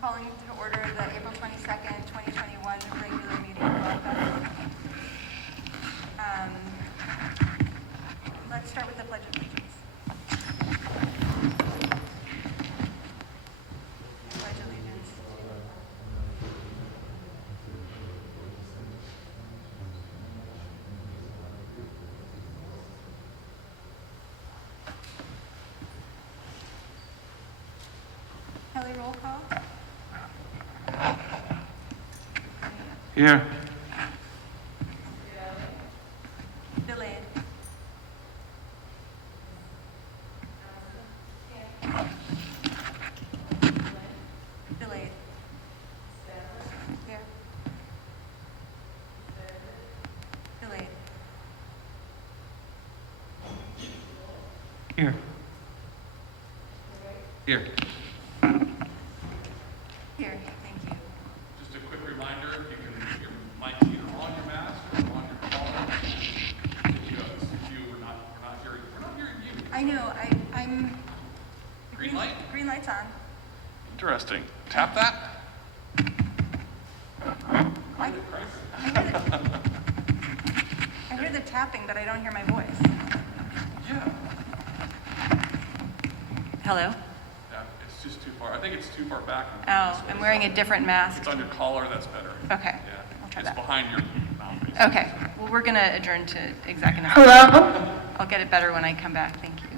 Calling to order the April 22nd, 2021 regular meeting of Advocacy. Let's start with the Pledge of Allegiance. Pledge allegiance. Kelly, roll call. Here. Delayed. Delayed. Here. Delayed. Here. Here. Here, thank you. Just a quick reminder, if you can, your mic's either on your mask or on your collar. We're not hearing you. I know, I'm... Green light? Green light's on. Interesting. Tap that. I hear the tapping, but I don't hear my voice. Yeah. Hello? Yeah, it's just too far. I think it's too far back. Oh, I'm wearing a different mask. It's on your collar, that's better. Okay, Yeah. I'll try It's that. behind your mouth, basically. Okay, well, we're gonna adjourn to executive. Hello? I'll get it better when I come back, thank you.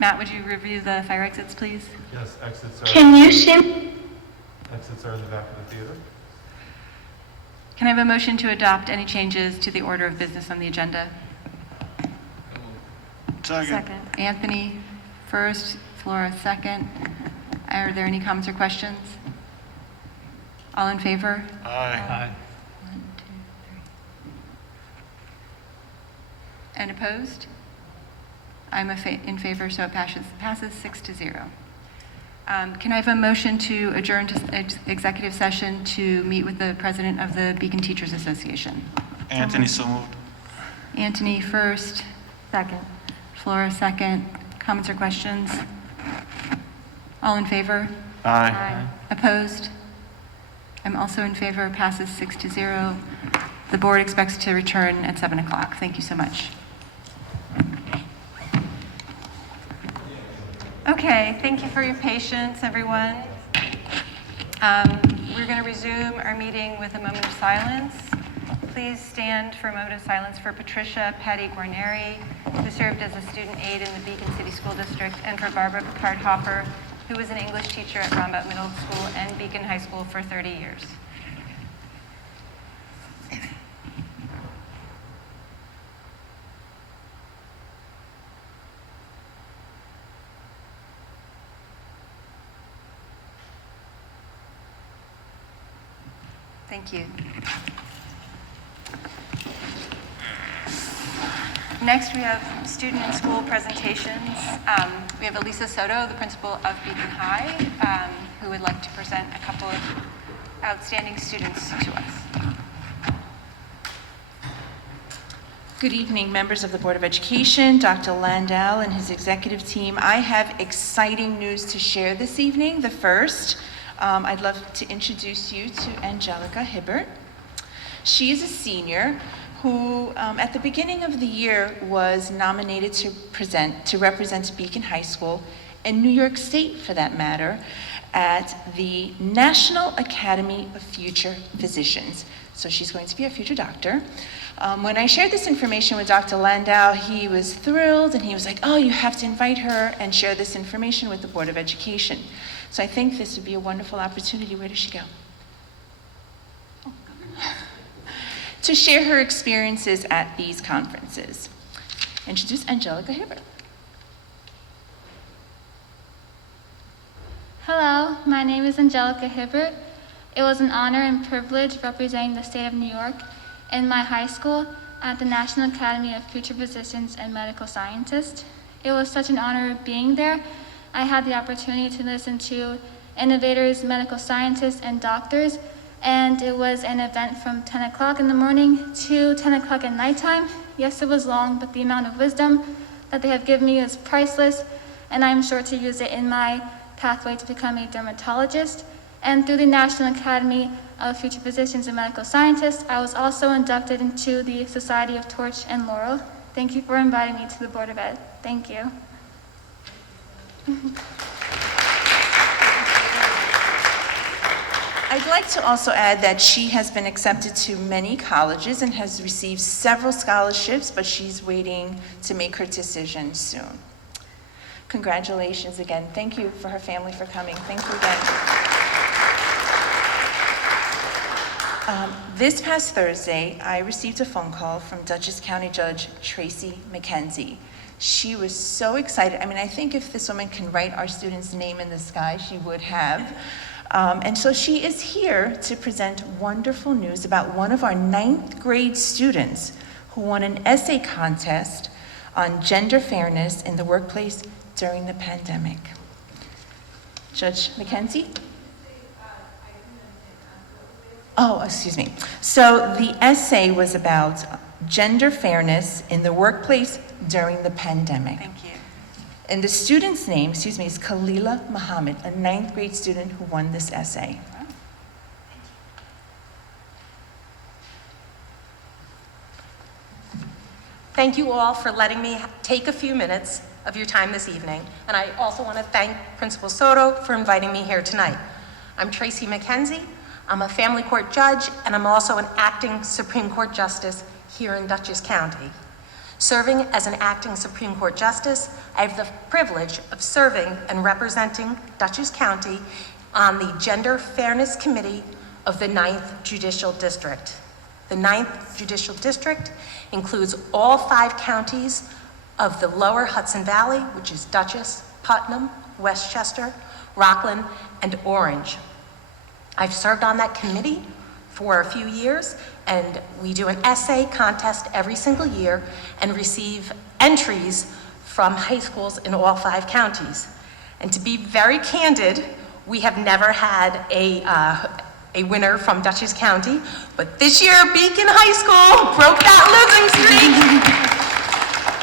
Matt, would you review the fire exits, please? Yes, exits Can you see? are in the back of the theater. Can I have a motion to adopt any changes to the order of business on the agenda? Second. Anthony first, Flora second. Are there any comments or questions? All in favor? Aye. 1, 2, 3. And opposed? I'm in favor, so it passes 6-0. Can I have a motion to adjourn to executive session to meet with the president of the Beacon Teachers Association? Anthony, so moved. Anthony first. Second. Flora second. Comments or questions? All in favor? Aye. Opposed? I'm also in favor, passes 6-0. The board expects to return at 7 o'clock. Thank you so much. Okay, thank you for your patience, everyone. We're going to resume our meeting with a moment of silence. Please stand for a moment of silence for Patricia Patty Guarneri, who served as a student aide in the Beacon City School District, and for Barbara Picard-Hopper, who was an English teacher at Rombat Middle School and Beacon High School for 30 years. Thank you. Next, we have student and school presentations. We have Elisa Soto, the principal of Beacon High, who would like to present a couple of outstanding students to us. Good evening, members of the Board of Education, Dr. Landau and his executive team. I have exciting news to share this evening. The first, I'd love to introduce you to Angelica Hibbert. She is a senior who, at the beginning of the year, was nominated to represent Beacon High School and New York State, for that matter, at the National Academy of Future Physicians. So she's going to be a future doctor. When I shared this information with Dr. Landau, he was thrilled, and he was like, oh, you have to invite her and share this information with the Board of Education. So I think this would be a wonderful opportunity. Where does she go? To share her experiences at these conferences. Introduce Angelica Hibbert. Hello, my name is Angelica Hibbert. It was an honor and privilege representing the state of New York in my high school at the National Academy of Future Physicians and Medical Scientists. It was such an honor being there. I had the opportunity to listen to innovators, medical scientists, and doctors, and it was an event from 10 o'clock in the morning to 10 o'clock at nighttime. Yes, it was long, but the amount of wisdom that they have given me is priceless, and I'm sure to use it in my pathway to become a dermatologist. And through the National Academy of Future Physicians and Medical Scientists, I was also inducted into the Society of Torch and Laurel. Thank you for inviting me to the Board of Ed. Thank you. I'd like to also add that she has been accepted to many colleges and has received several scholarships, but she's waiting to make her decision soon. Congratulations again. Thank you for her family for coming. Thank you again. This past Thursday, I received a phone call from Dutchess County Judge Tracy McKenzie. She was so excited. I mean, I think if this woman can write our student's name in the sky, she would have. And so she is here to present wonderful news about one of our 9th grade students who won an essay contest on gender fairness in the workplace during the pandemic. Judge McKenzie? Oh, excuse me. So the essay was about gender fairness in the workplace during the pandemic. Thank you. And the student's name, is Khalila Muhammad, a 9th grade student who won this essay. Thank you all for letting me take a few minutes of your time this evening. And I also want to thank Principal Soto for inviting me here tonight. I'm Tracy McKenzie. I'm a family court judge, and I'm also an acting Supreme Court justice here in Dutchess County. Serving as an acting Supreme Court justice, I have the privilege of serving and representing Dutchess County on the Gender Fairness Committee of the 9th Judicial District. The 9th Judicial District includes all 5 counties of the lower Hudson Valley, which is Dutchess, Putnam, Westchester, Rockland, and Orange. I've served on that committee for a few years, and we do an essay contest every single year and receive entries from high schools in all 5 counties. And to be very candid, we have never had a winner from Dutchess County, but this year Beacon High School broke that losing streak.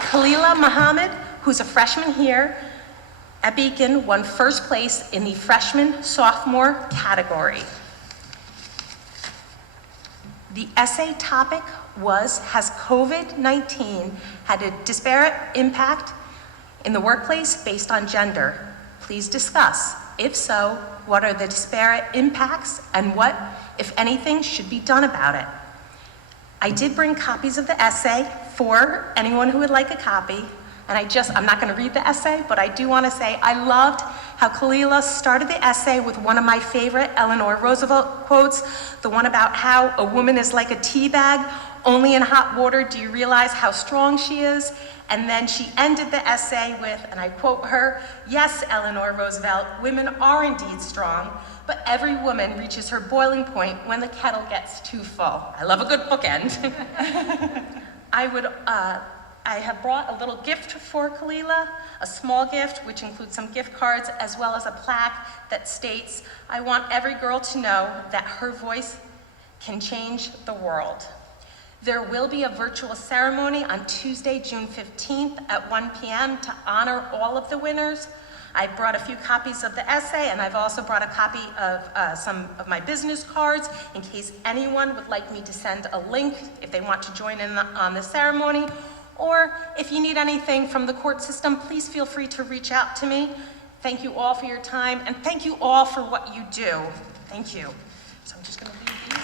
Khalila Muhammad, who's a freshman here at Beacon, won first place in the freshman-sophomore category. The essay topic was, has COVID-19 had a disparate impact in the workplace based on gender? Please discuss. If so, what are the disparate impacts and what, if anything, should be done about it? I did bring copies of the essay for anyone who would like a copy. And I'm not going to read the essay, but I do want to say I loved how Khalila started the essay with one of my favorite Eleanor Roosevelt quotes, the one about how a woman is like a tea bag, only in hot water do you realize how strong she is. And then she ended the essay with, and I quote her, "Yes, Eleanor Roosevelt, women are indeed strong, but every woman reaches her boiling point when the kettle gets too full." I love a good bookend. I have brought a little gift for Khalila, a small gift which includes some gift cards as well as a plaque that states, "I want every girl to know that her voice can change the world." There will be a virtual ceremony on Tuesday, June 15th at 1 p.m. to honor all of the winners. I brought a few copies of the essay, and I've also brought a copy of some of my business cards in case anyone would like me to send a link if they want to join in on the ceremony. Or if you need anything from the court system, please feel free to reach out to me. Thank you all for your time, and thank you all for what you do. Thank you. So I'm just going to leave these.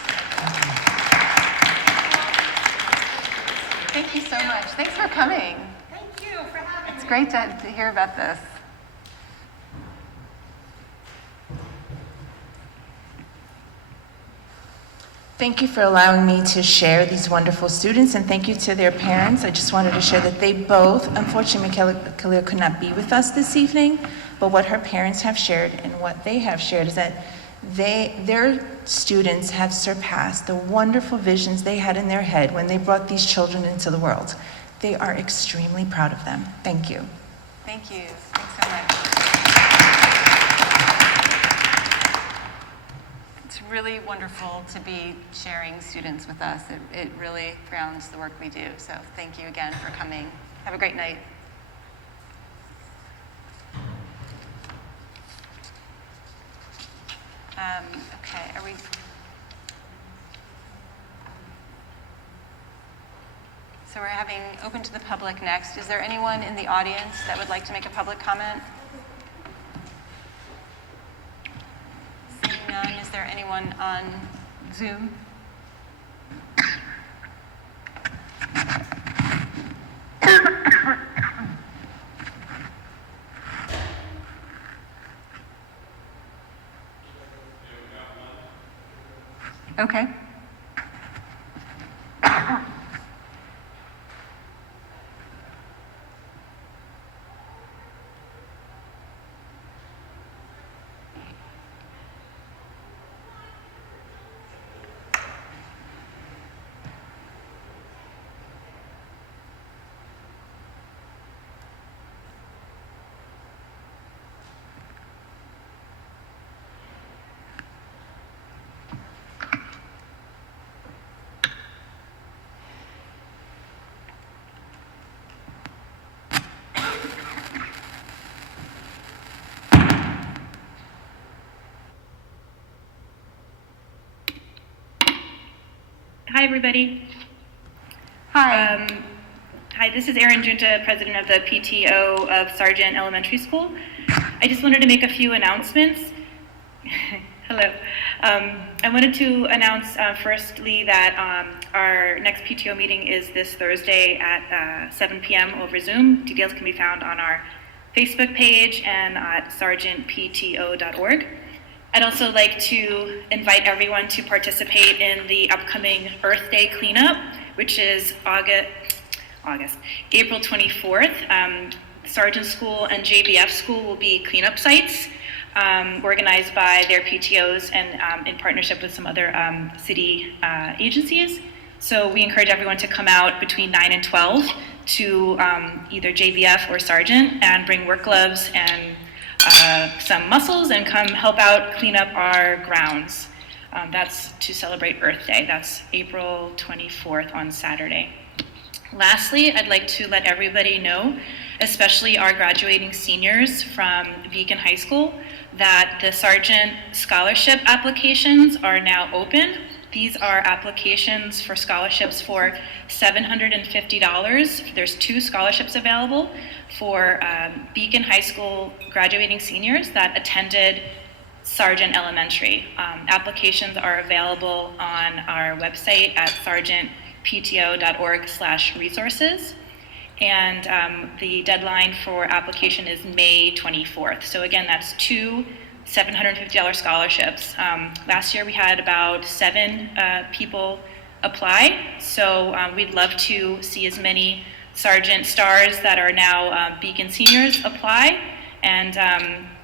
Thank you so much. Thanks for coming. Thank you for having me. It's great to hear about this. Thank you for allowing me to share these wonderful students, and thank you to their parents. I just wanted to share that they both, unfortunately, Khalila could not be with us this evening, but what her parents have shared and what they have shared is that their students have surpassed the wonderful visions they had in their head when they brought these children into the world. They are extremely proud of them. Thank you. Thank you. Thanks so much. It's really wonderful to be sharing students with us. It really grounds the work we do. So thank you again for coming. Have a great night. Okay, are we? So we're having open to the public next. Is there anyone in the audience that would like to make a public comment? Seeing none, is there anyone on Zoom? Okay. Hi, everybody. Hi. Hi, this is Erin Junta, president of the PTO of Sargent Elementary School. I just wanted to make a few announcements. Hello. I wanted to announce firstly that our next PTO meeting is this Thursday at 7 p.m. over Zoom. Details can be found on our Facebook page and at sargentpto.org. I'd also like to invite everyone to participate in the upcoming Earth Day cleanup, which is April 24th. Sargent School and JBF School will be cleanup sites organized by their PTOs and in partnership with some other city agencies. So we encourage everyone to come out between 9 and 12 to either JBF or Sargent and bring work gloves and some mussels and come help out clean up our grounds. That's to celebrate Earth Day. That's April 24th on Saturday. Lastly, I'd like to let everybody know, especially our graduating seniors from Beacon High School, that the Sargent scholarship applications are now open. These are applications for scholarships for $750. There's 2 scholarships available for Beacon High School graduating seniors that attended Sargent Elementary. Applications are available on our website at sargentpto.org/resources. And the deadline for application is May 24th. So again, that's 2 $750 scholarships. Last year we had about 7 people apply, so we'd love to see as many Sargent stars that are now Beacon seniors apply. And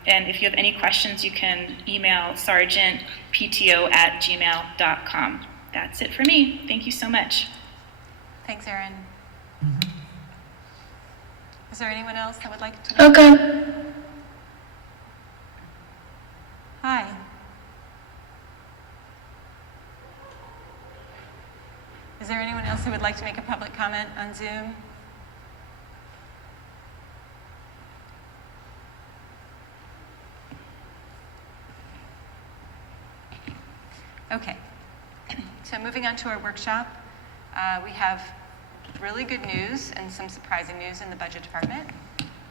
if you have any questions, you can email sargentpto@gmail.com. That's it for me. Thank you so much. Thanks, Erin. Is there anyone else that would like to? Okay. Hi. Is there anyone else who would like to make a public comment on Zoom? Okay. So moving on to our workshop, we have really good news and some surprising news in the budget department.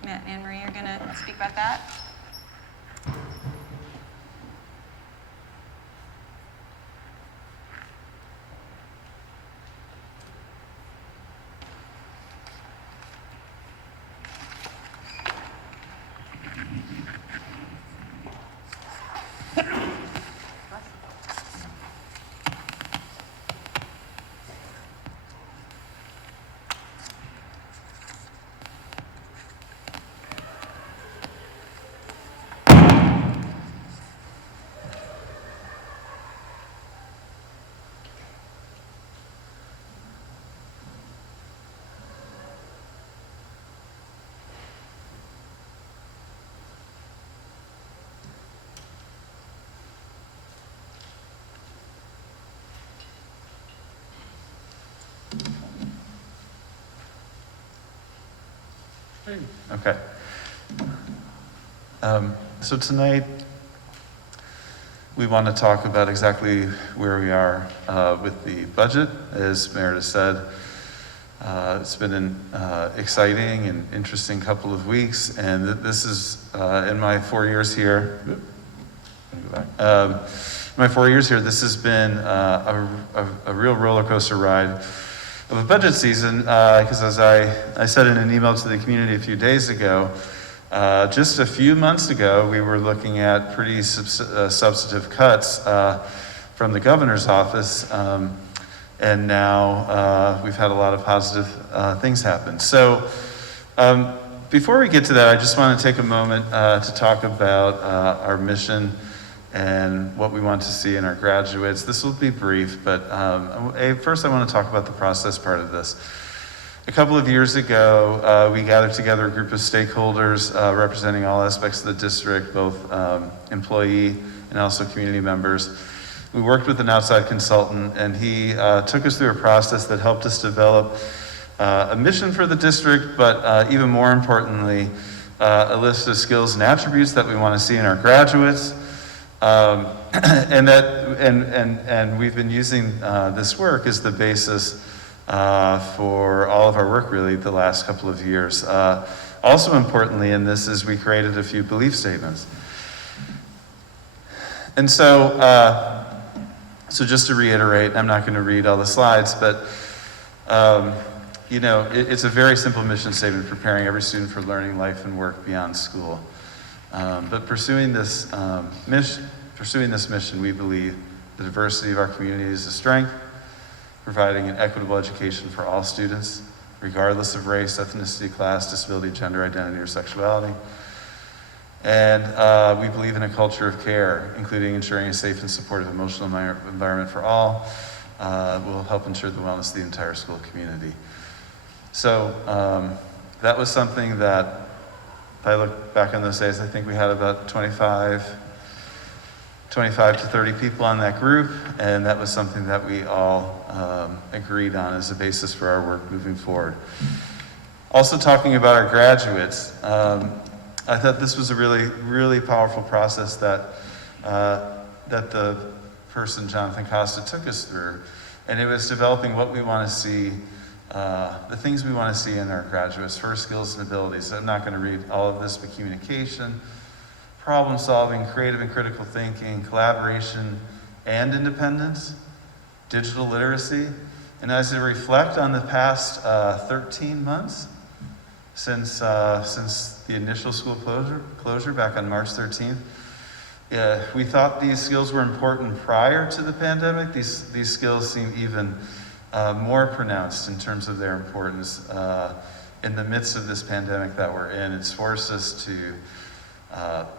Matt and Anne Marie are going to speak about that. Okay. So tonight, we want to talk about exactly where we are with the budget. As Meredith said, it's been an exciting and interesting couple of weeks, and this is, in my 4 years here, my 4 years here, this has been a real roller coaster ride of a budget season, because as I said in an email to the community a few days ago, just a few months ago, we were looking at pretty substantive cuts from the governor's office, and now we've had a lot of positive things happen. So before we get to that, I just want to take a moment to talk about our mission and what we want to see in our graduates. This will be brief, but first I want to talk about the process part of this. A couple of years ago, we gathered together a group of stakeholders representing all aspects of the district, both employee and also community members. We worked with an outside consultant, and he took us through a process that helped us develop a mission for the district, but even more importantly, a list of skills and attributes that we want to see in our graduates. And we've been using this work as the basis for all of our work really the last couple of years. Also importantly in this is we created a few belief statements. And so, so just to reiterate, I'm not going to read all the slides, but you know, it's a very simple mission statement, preparing every student for learning, life, and work beyond school. But pursuing this mission, we believe the diversity of our community is a strength, providing an equitable education for all students, regardless of race, ethnicity, class, disability, gender identity, or sexuality. And we believe in a culture of care, including ensuring a safe and supportive emotional environment for all, will help ensure the wellness of the entire school community. So that was something that, if I look back on those days, I think we had about 25 to 30 people on that group, and that was something that we all agreed on as a basis for our work moving forward. Also talking about our graduates, I thought this was a really, really powerful process that the person, Jonathan Costa, took us through, and it was developing what we want to see, the things we want to see in our graduates, first skills and abilities. I'm not going to read all of this, but communication, problem solving, creative and critical thinking, collaboration and independence, digital literacy. And as I reflect on the past 13 months since the initial school closure back on March 13th, we thought these skills were important prior to the pandemic. These skills seem even more pronounced in terms of their importance in the midst of this pandemic that we're in. It's forced us to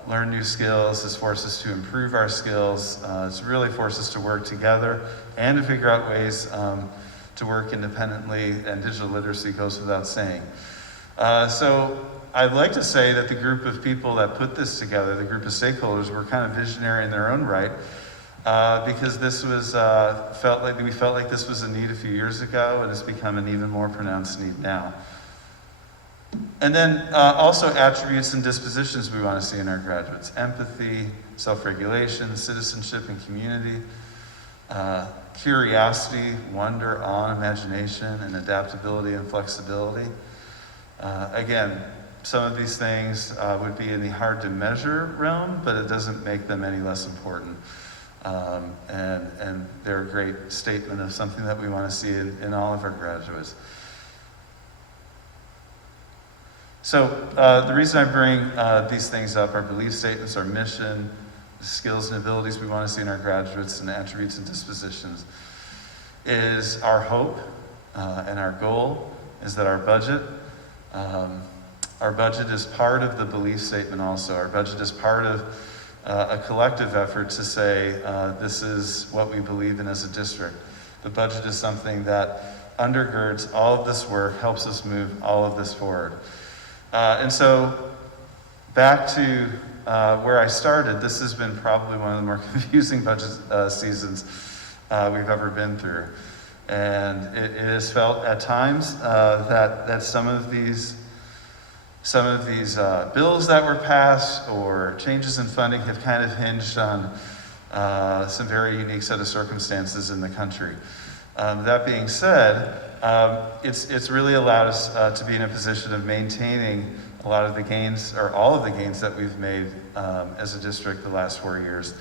learn new skills, it's forced us to improve our skills, it's really forced us to work together and to figure out ways to work independently, and digital literacy goes without saying. So I'd like to say that the group of people that put this together, the group of stakeholders, were kind of visionary in their own right, because this was, we felt like this was a need a few years ago, and it's become an even more pronounced need now. And then also attributes and dispositions we want to see in our graduates: empathy, self-regulation, citizenship and community, curiosity, wonder, awe, imagination, and adaptability and flexibility. Again, some of these things would be in the hard to measure realm, but it doesn't make them any less important. And they're a great statement of something that we want to see in all of our graduates. So the reason I bring these things up, our belief statements, our mission, the skills and abilities we want to see in our graduates, and attributes and dispositions, is our hope and our goal is that our budget is part of the belief statement also. Our budget is part of a collective effort to say this is what we believe in as a district. The budget is something that undergirds all of this work, helps us move all of this forward. And so back to where I started, this has been probably one of the more confusing budget seasons we've ever been through. And it has felt at times that some of these bills that were passed or changes in funding have kind of hinged on some very unique set of circumstances in the country. That being said, it's really allowed us to be in a position of maintaining a lot of the gains, or all of the gains that we've made as a district the last 4 years,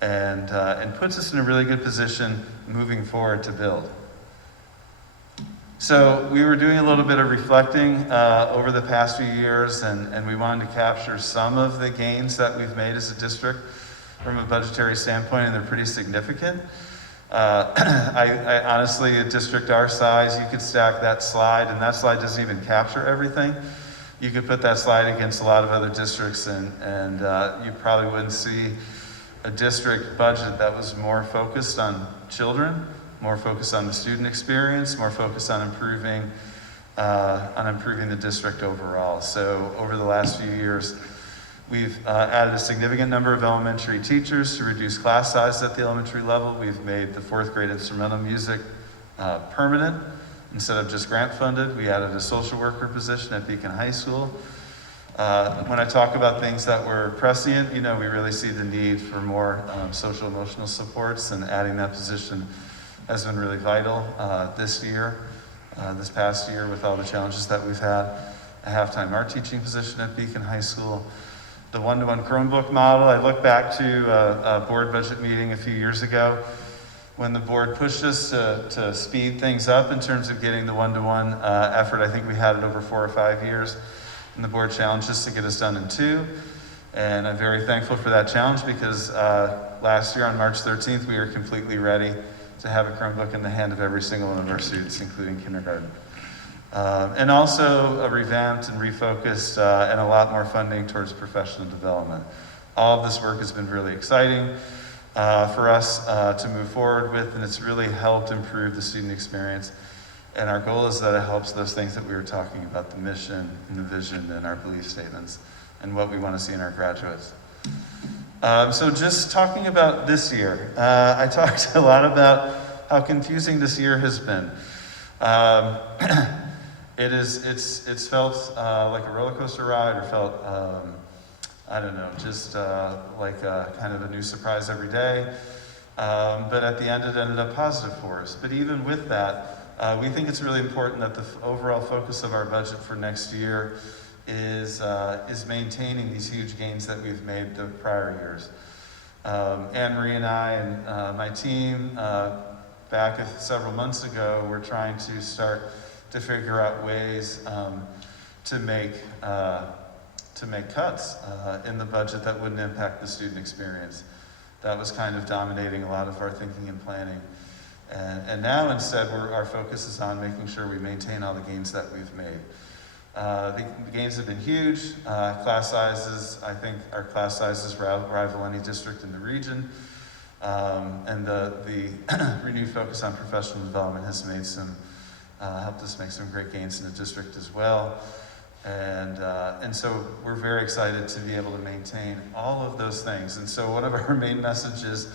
and puts us in a really good position moving forward to build. So we were doing a little bit of reflecting over the past few years, and we wanted to capture some of the gains that we've made as a district from a budgetary standpoint, and they're pretty significant. I honestly, a district our size, you could stack that slide, and that slide doesn't even capture everything. You could put that slide against a lot of other districts, and you probably wouldn't see a district budget that was more focused on children, more focused on the student experience, more focused on improving the district overall. So over the last few years, we've added a significant number of elementary teachers to reduce class sizes at the elementary level. We've made the 4th grade instrumental music permanent instead of just grant funded. We added a social worker position at Beacon High School. When I talk about things that were prescient, we really see the need for more social emotional supports, and adding that position has been really vital this past year with all the challenges that we've had. A halftime art teaching position at Beacon High School. The one-to-one Chromebook model, I look back to a board budget meeting a few years ago when the board pushed us to speed things up in terms of getting the one-to-one effort. I think we had it over 4 or 5 years, and the board challenged us to get us done in 2. And I'm very thankful for that challenge, because last year on March 13th, we were completely ready to have a Chromebook in the hand of every single one of our students, including kindergarten. And also a revamped and refocused and a lot more funding towards professional development. All of this work has been really exciting for us to move forward with, and it's really helped improve the student experience. And our goal is that it helps those things that we were talking about, the mission and the vision and our belief statements, and what we want to see in our graduates. So just talking about this year, I talked a lot about how confusing this year has been. It's felt like a roller coaster ride, or felt, I don't know, just like kind of a new surprise every day. But at the end, it ended up positive for us. But even with that, we think it's really important that the overall focus of our budget for next year is maintaining these huge gains that we've made the prior years. Anne-Marie and I and my team, back several months ago, were trying to start to figure out ways to make cuts in the budget that wouldn't impact the student experience. That was kind of dominating a lot of our thinking and planning. And now instead, our focus is on making sure we maintain all the gains that we've made. The gains have been huge. Class sizes, I think our class sizes rival any district in the region. And the renewed focus on professional development has helped us make some great gains in the district as well. And so we're very excited to be able to maintain all of those things. And so one of our main messages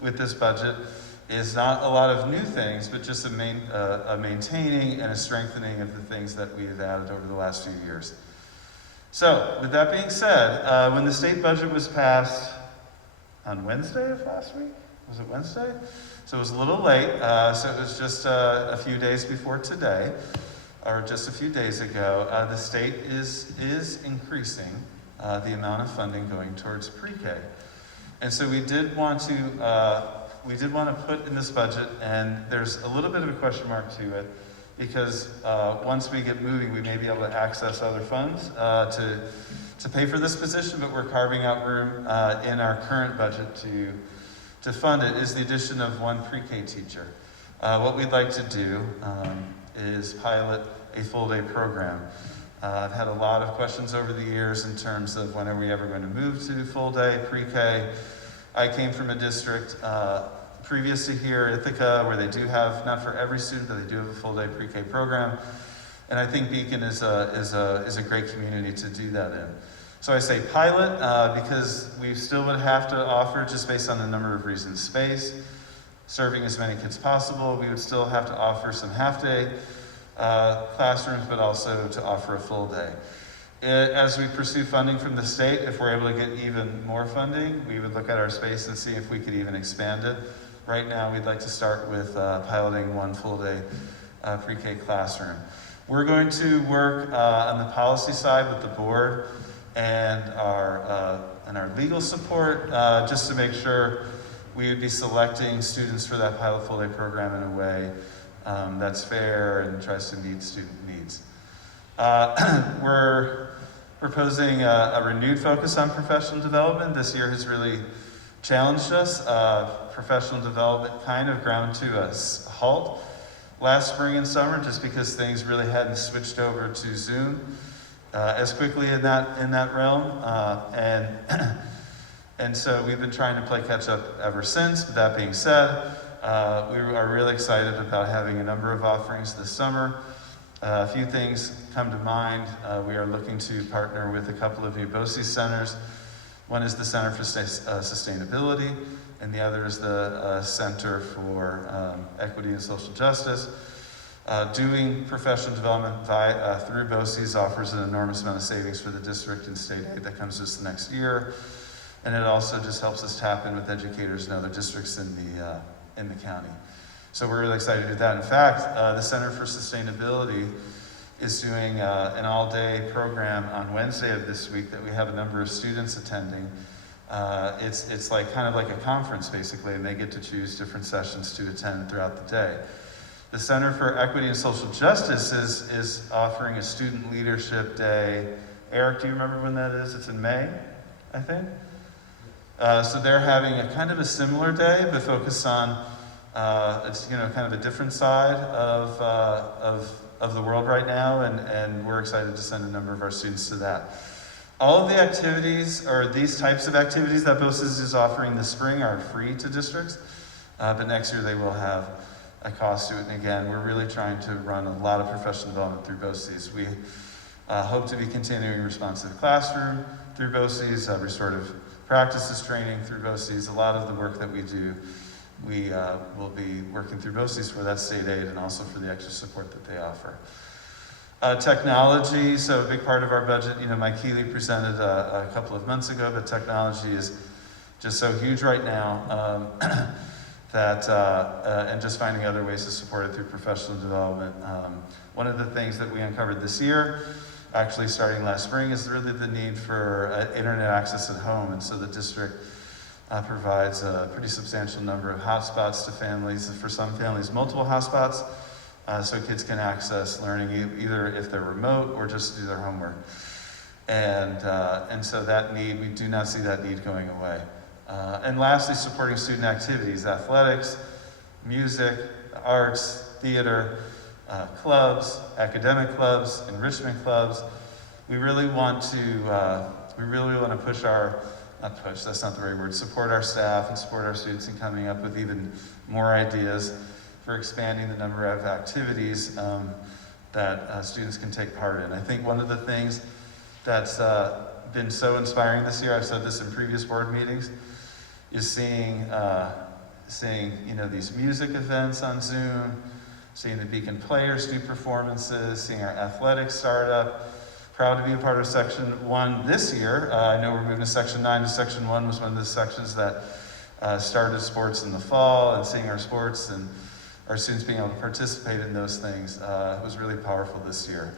with this budget is not a lot of new things, but just a maintaining and a strengthening of the things that we have added over the last few years. So, with that being said, when the state budget was passed on Wednesday of last week, was it Wednesday? So it was a little late, so it was just a few days before today, or just a few days ago. The state is increasing the amount of funding going towards pre-K. And so we did want to put in this budget, and there's a little bit of a question mark to it, because once we get moving, we may be able to access other funds to pay for this position, but we're carving out room in our current budget to fund it, is the addition of one pre-K teacher. What we'd like to do is pilot a full-day program. I've had a lot of questions over the years in terms of when are we ever going to move to full-day pre-K. I came from a district previous to here, Ithaca, where they do have, not for every student, but they do have a full-day pre-K program. And I think Beacon is a great community to do that in. So I say pilot because we still would have to offer, just based on a number of reasons, space, serving as many kids possible. We would still have to offer some half-day classrooms, but also to offer a full day. As we pursue funding from the state, if we're able to get even more funding, we would look at our space and see if we could even expand it. Right now, we'd like to start with piloting one full-day pre-K classroom. We're going to work on the policy side with the board and our legal support, just to make sure we would be selecting students for that pilot full-day program in a way that's fair and tries to meet student needs. We're proposing a renewed focus on professional development. This year has really challenged us. Professional development kind of ground to a halt last spring and summer, just because things really hadn't switched over to Zoom as quickly in that realm, and so we've been trying to play catch up ever since. But that being said, we are really excited about having a number of offerings this summer. A few things come to mind. We are looking to partner with a couple of new BOCES centers. One is the Center for Sustainability, and the other is the Center for Equity and Social Justice. Doing professional development through BOCES offers an enormous amount of savings for the district and state aid that comes just the next year. And it also just helps us tap in with educators in other districts in the county. So we're really excited to do that. In fact, the Center for Sustainability is doing an all-day program on Wednesday of this week that we have a number of students attending. It's like kind of like a conference basically, and they get to choose different sessions to attend throughout the day. The Center for Equity and Social Justice is offering a student leadership day. Eric, do you remember when that is? It's in May, I think. So they're having a kind of a similar day, but focused on it's kind of a different side of the world right now, and we're excited to send a number of our students to that. All of the activities, or these types of activities that BOCES is offering this spring, are free to districts, but next year they will have a cost to it. And again, we're really trying to run a lot of professional development through BOCES. We hope to be continuing responsive classroom through BOCES, restorative practices training through BOCES. A lot of the work that we do, we will be working through BOCES for that state aid and also for the extra support that they offer. Technology, so a big part of our budget, Mike Healy presented a couple of months ago, but technology is just so huge right now that, and just finding other ways to support it through professional development. One of the things that we uncovered this year, actually starting last spring, is really the need for internet access at home, and so the district provides a pretty substantial number of hotspots to families, for some families multiple hotspots, so kids can access learning either if they're remote or just do their homework. And so that need, we do not see that need going away. And lastly, supporting student activities, athletics, music, arts, theater, clubs, academic clubs, enrichment clubs. We really want to push our, not push, that's not the right word, support our staff and support our students in coming up with even more ideas for expanding the number of activities that students can take part in. I think one of the things that's been so inspiring this year, I've said this in previous board meetings, is seeing these music events on Zoom, seeing the Beacon players do performances, seeing our athletics start up. Proud to be a part of Section 1 this year. I know we're moving to Section 9, but Section 1 was one of the sections that started sports in the fall, and seeing our sports and our students being able to participate in those things was really powerful this year.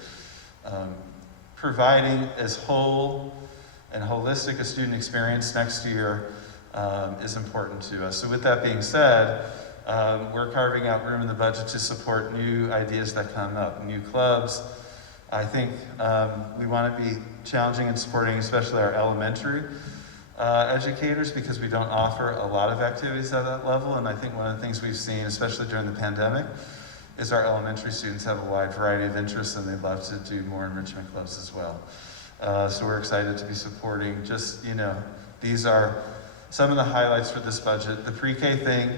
Providing as whole and holistic a student experience next year is important to us. So with that being said, we're carving out room in the budget to support new ideas that come up, new clubs. I think we want to be challenging and supporting especially our elementary educators, because we don't offer a lot of activities at that level. And I think one of the things we've seen, especially during the pandemic, is our elementary students have a wide variety of interests, and they'd love to do more enrichment clubs as well. So we're excited to be supporting these are some of the highlights for this budget. The pre-K thing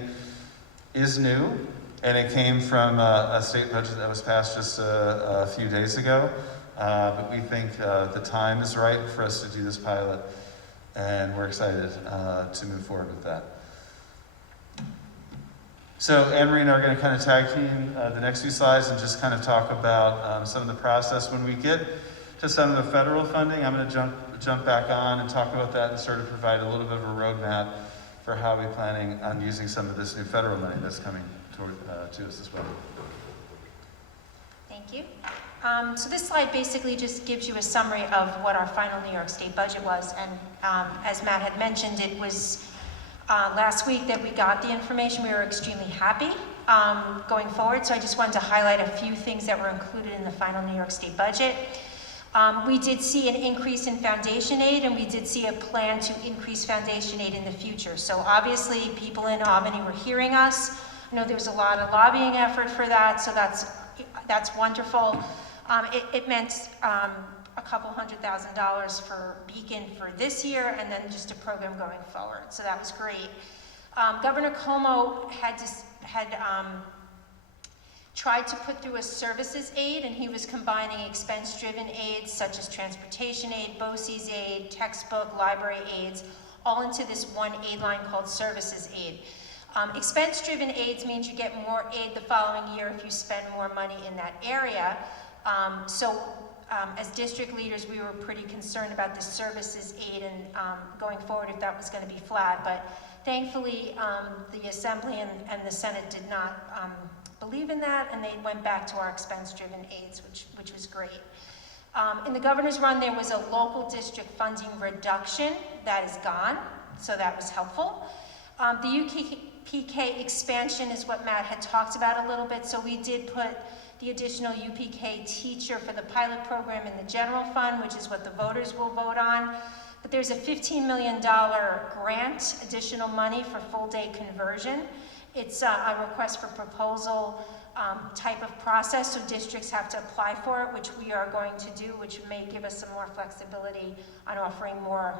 is new, and it came from a state budget that was passed just a few days ago. But we think the time is right for us to do this pilot, and we're excited to move forward with that. So Anne-Marie and I are going to kind of tag team the next few slides and just kind of talk about some of the process. When we get to some of the federal funding. I'm going to jump back on and talk about that and sort of provide a little bit of a roadmap for how we're planning on using some of this new federal money that's coming to us as well. Thank you. So this slide basically just gives you a summary of what our final New York State budget was. And as Matt had mentioned, it was last week that we got the information. We were extremely happy going forward. So I just wanted to highlight a few things that were included in the final New York State budget. We did see an increase in foundation aid, and we did see a plan to increase foundation aid in the future. So obviously people in Albany were hearing us. I know there was a lot of lobbying effort for that, so that's wonderful. It meant a couple $100,000 for Beacon for this year, and then just a program going forward. So that was great. Governor Cuomo had tried to put through a services aid, and he was combining expense-driven aids such as transportation aid, BOCES aid, textbook, library aids, all into this one aid line called services aid. Expense-driven aids means you get more aid the following year if you spend more money in that area. As district leaders, we were pretty concerned about the services aid and going forward if that was going to be flat. But thankfully, the Assembly and the Senate did not believe in that, and they went back to our expense-driven aids, which was great. In the governor's run, there was a local district funding reduction that is gone, so that was helpful. The UPK expansion is what Matt had talked about a little bit, so we did put the additional UPK teacher for the pilot program in the general fund, which is what the voters will vote on. But there's a $15 million grant, additional money for full-day conversion. It's a request for proposal type of process, so districts have to apply for it, which we are going to do, which may give us some more flexibility on offering more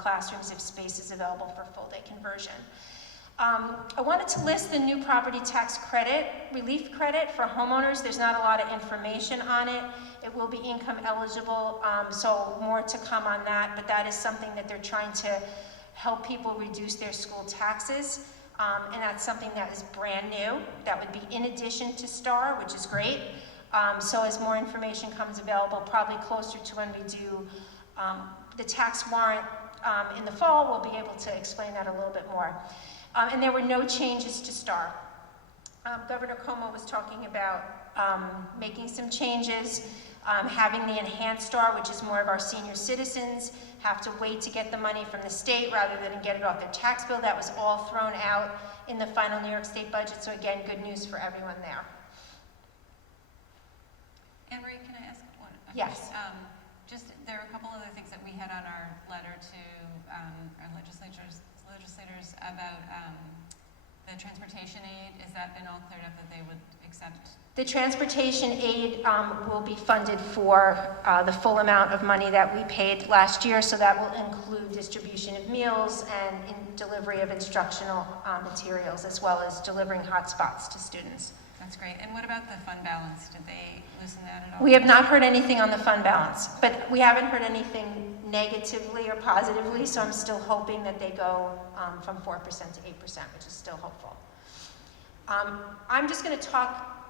classrooms if space is available for full-day conversion. I wanted to list the new property tax credit, relief credit for homeowners. There's not a lot of information on it. It will be income eligible, so more to come on that, but that is something that they're trying to help people reduce their school taxes, and that's something that is brand new. That would be in addition to STAR, which is great. So as more information comes available, probably closer to when we do the tax warrant in the fall, we'll be able to explain that a little bit more. And there were no changes to STAR. Governor Cuomo was talking about making some changes, having the enhanced STAR, which is more of our senior citizens, have to wait to get the money from the state rather than get it off their tax bill. That was all thrown out in the final New York State budget, so again, good news for everyone there. Anne Marie, can I ask one? Yes. There are a couple other things that we had on our letter to our legislators about the transportation aid. Has that been all cleared up that they would accept? The transportation aid will be funded for the full amount of money that we paid last year, so that will include distribution of meals and delivery of instructional materials, as well as delivering hotspots to students. That's great. And what about the fund balance? Did they loosen that at all? We have not heard anything on the fund balance, but we haven't heard anything negatively or positively, so I'm still hoping that they go from 4% to 8%, which is still hopeful. I'm just going to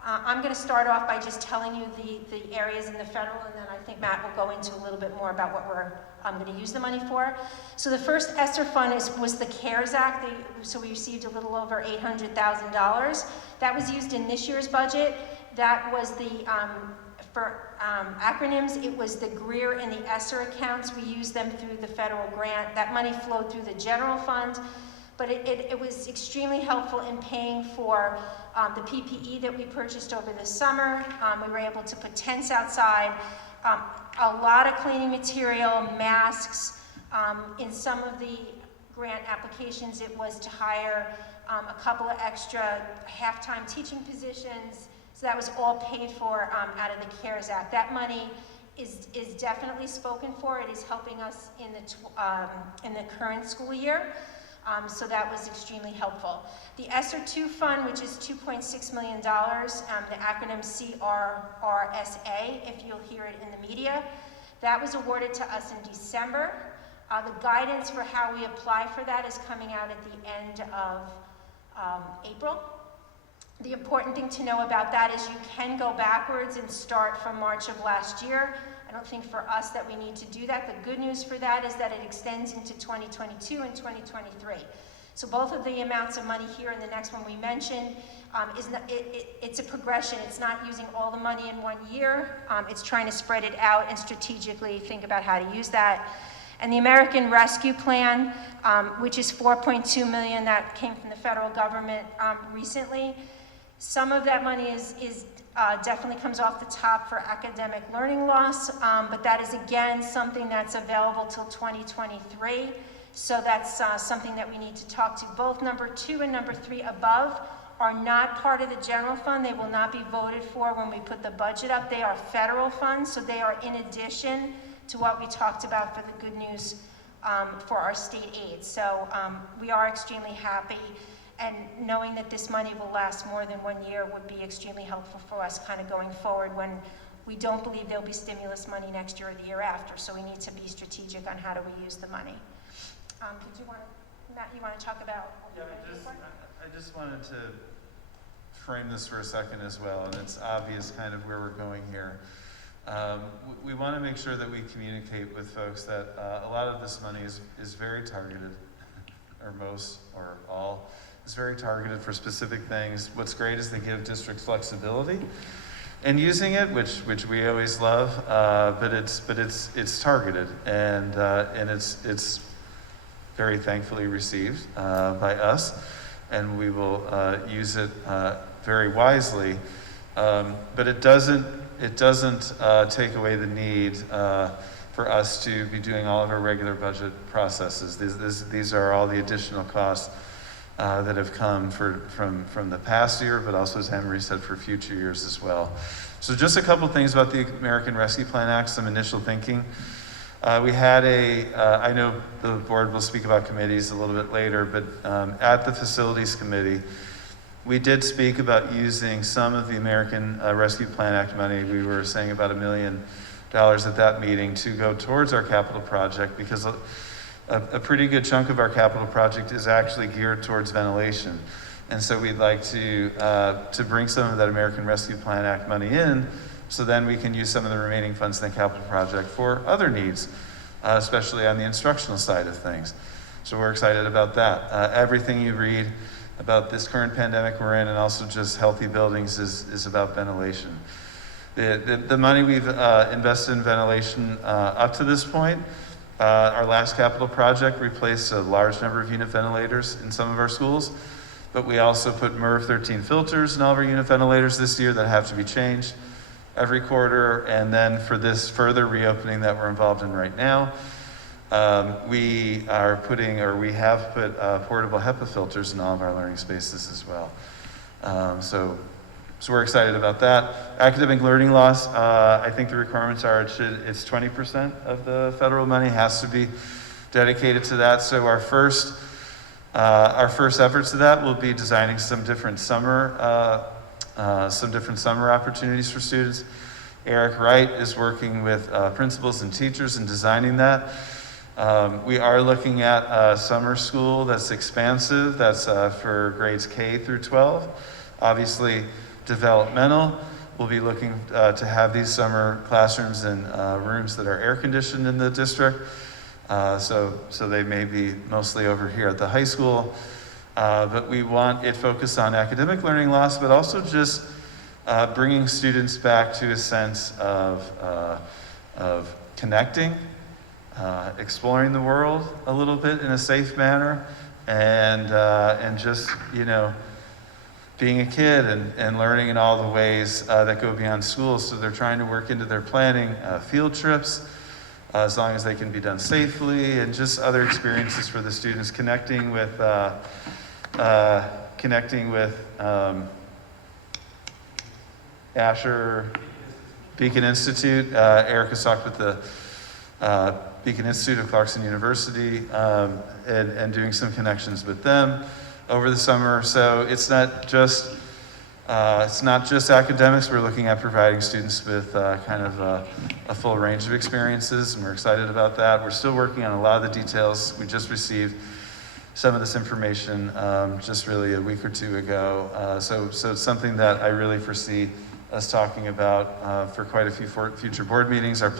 I'm going to start off by just telling you the areas in the federal, and then I think Matt will go into a little bit more about what we're going to use the money for. So the first ESSER fund was the CARES Act, so we received a little over $800,000. That was used in this year's budget. That was for acronyms, it was the Greer and the ESSER accounts. We used them through the federal grant. That money flowed through the general fund, but it was extremely helpful in paying for the PPE that we purchased over the summer. We were able to put tents outside, a lot of cleaning material, masks. In some of the grant applications, it was to hire a couple of extra half-time teaching positions. So that was all paid for out of the CARES Act. That money is definitely spoken for. It is helping us in the current school year. So that was extremely helpful. The Sr2 Fund, which is $2.6 million, the acronym CRRSA, if you'll hear it in the media, that was awarded to us in December. The guidance for how we apply for that is coming out at the end of April. The important thing to know about that is you can go backwards and start from March of last year. I don't think for us that we need to do that. The good news for that is that it extends into 2022 and 2023. So both of the amounts of money here and the next one we mentioned, it's a progression. It's not using all the money in 1 year. It's trying to spread it out and strategically think about how to use that. And the American Rescue Plan, which is $4.2 million that came from the federal government recently. Some of that money is definitely comes off the top for academic learning loss, but that is again something that's available till 2023. So that's something that we need to talk to. Both number 2 and number 3 above are not part of the general fund. They will not be voted for when we put the budget up. They are federal funds, so they are in addition to what we talked about for the good news for our state aid. So we are extremely happy, and knowing that this money will last more than 1 year would be extremely helpful for us kind of going forward when we don't believe there'll be stimulus money next year or the year after. So we need to be strategic on how do we use the money. Did you want to, Matt, you want to talk about? Yeah, I just wanted to frame this for a second as well, and it's obvious kind of where we're going here. We want to make sure that we communicate with folks that a lot of this money is very targeted, or most, or all, is very targeted for specific things. What's great is they give districts flexibility in using it, which we always love, but it's targeted, and it's very thankfully received by us, and we will use it very wisely. But it doesn't take away the need for us to be doing all of our regular budget processes. These are all the additional costs that have come from the past year, but also, as Emery said, for future years as well. So just a couple things about the American Rescue Plan Act, some initial thinking. We had I know the board will speak about committees a little bit later, but at the Facilities Committee, we did speak about using some of the American Rescue Plan Act money. We were saying about $1 million at that meeting to go towards our capital project, because a pretty good chunk of our capital project is actually geared towards ventilation. And so we'd like to bring some of that American Rescue Plan Act money in, so then we can use some of the remaining funds in the capital project for other needs, especially on the instructional side of things. So we're excited about that. Everything you read about this current pandemic we're in, and also just healthy buildings, is about ventilation. The money we've invested in ventilation up to this point, our last capital project replaced a large number of unit ventilators in some of our schools, but we also put MERV 13 filters in all of our unit ventilators this year that have to be changed every quarter. And then for this further reopening that we're involved in right now, we have put portable HEPA filters in all of our learning spaces as well. So we're excited about that. Academic learning loss, I think the requirements are it's 20% of the federal money has to be dedicated to that. So our first efforts to that will be designing some different summer opportunities for students. Eric Wright is working with principals and teachers in designing that. We are looking at a summer school that's expansive, that's for grades K through 12. Obviously, developmental, we'll be looking to have these summer classrooms in rooms that are air conditioned in the district. So they may be mostly over here at the high school. But we want it focused on academic learning loss, but also just bringing students back to a sense of connecting, exploring the world a little bit in a safe manner, and just, being a kid and learning in all the ways that go beyond school. So they're trying to work into their planning field trips, as long as they can be done safely, and just other experiences for the students, connecting with Asher Beacon Institute. Eric has talked with the Beacon Institute of Clarkson University and doing some connections with them over the summer. So it's not just academics. We're looking at providing students with kind of a full range of experiences, and we're excited about that. We're still working on a lot of the details. We just received some of this information just really a week or two ago. So it's something that I really foresee us talking about for quite a few future board meetings. Our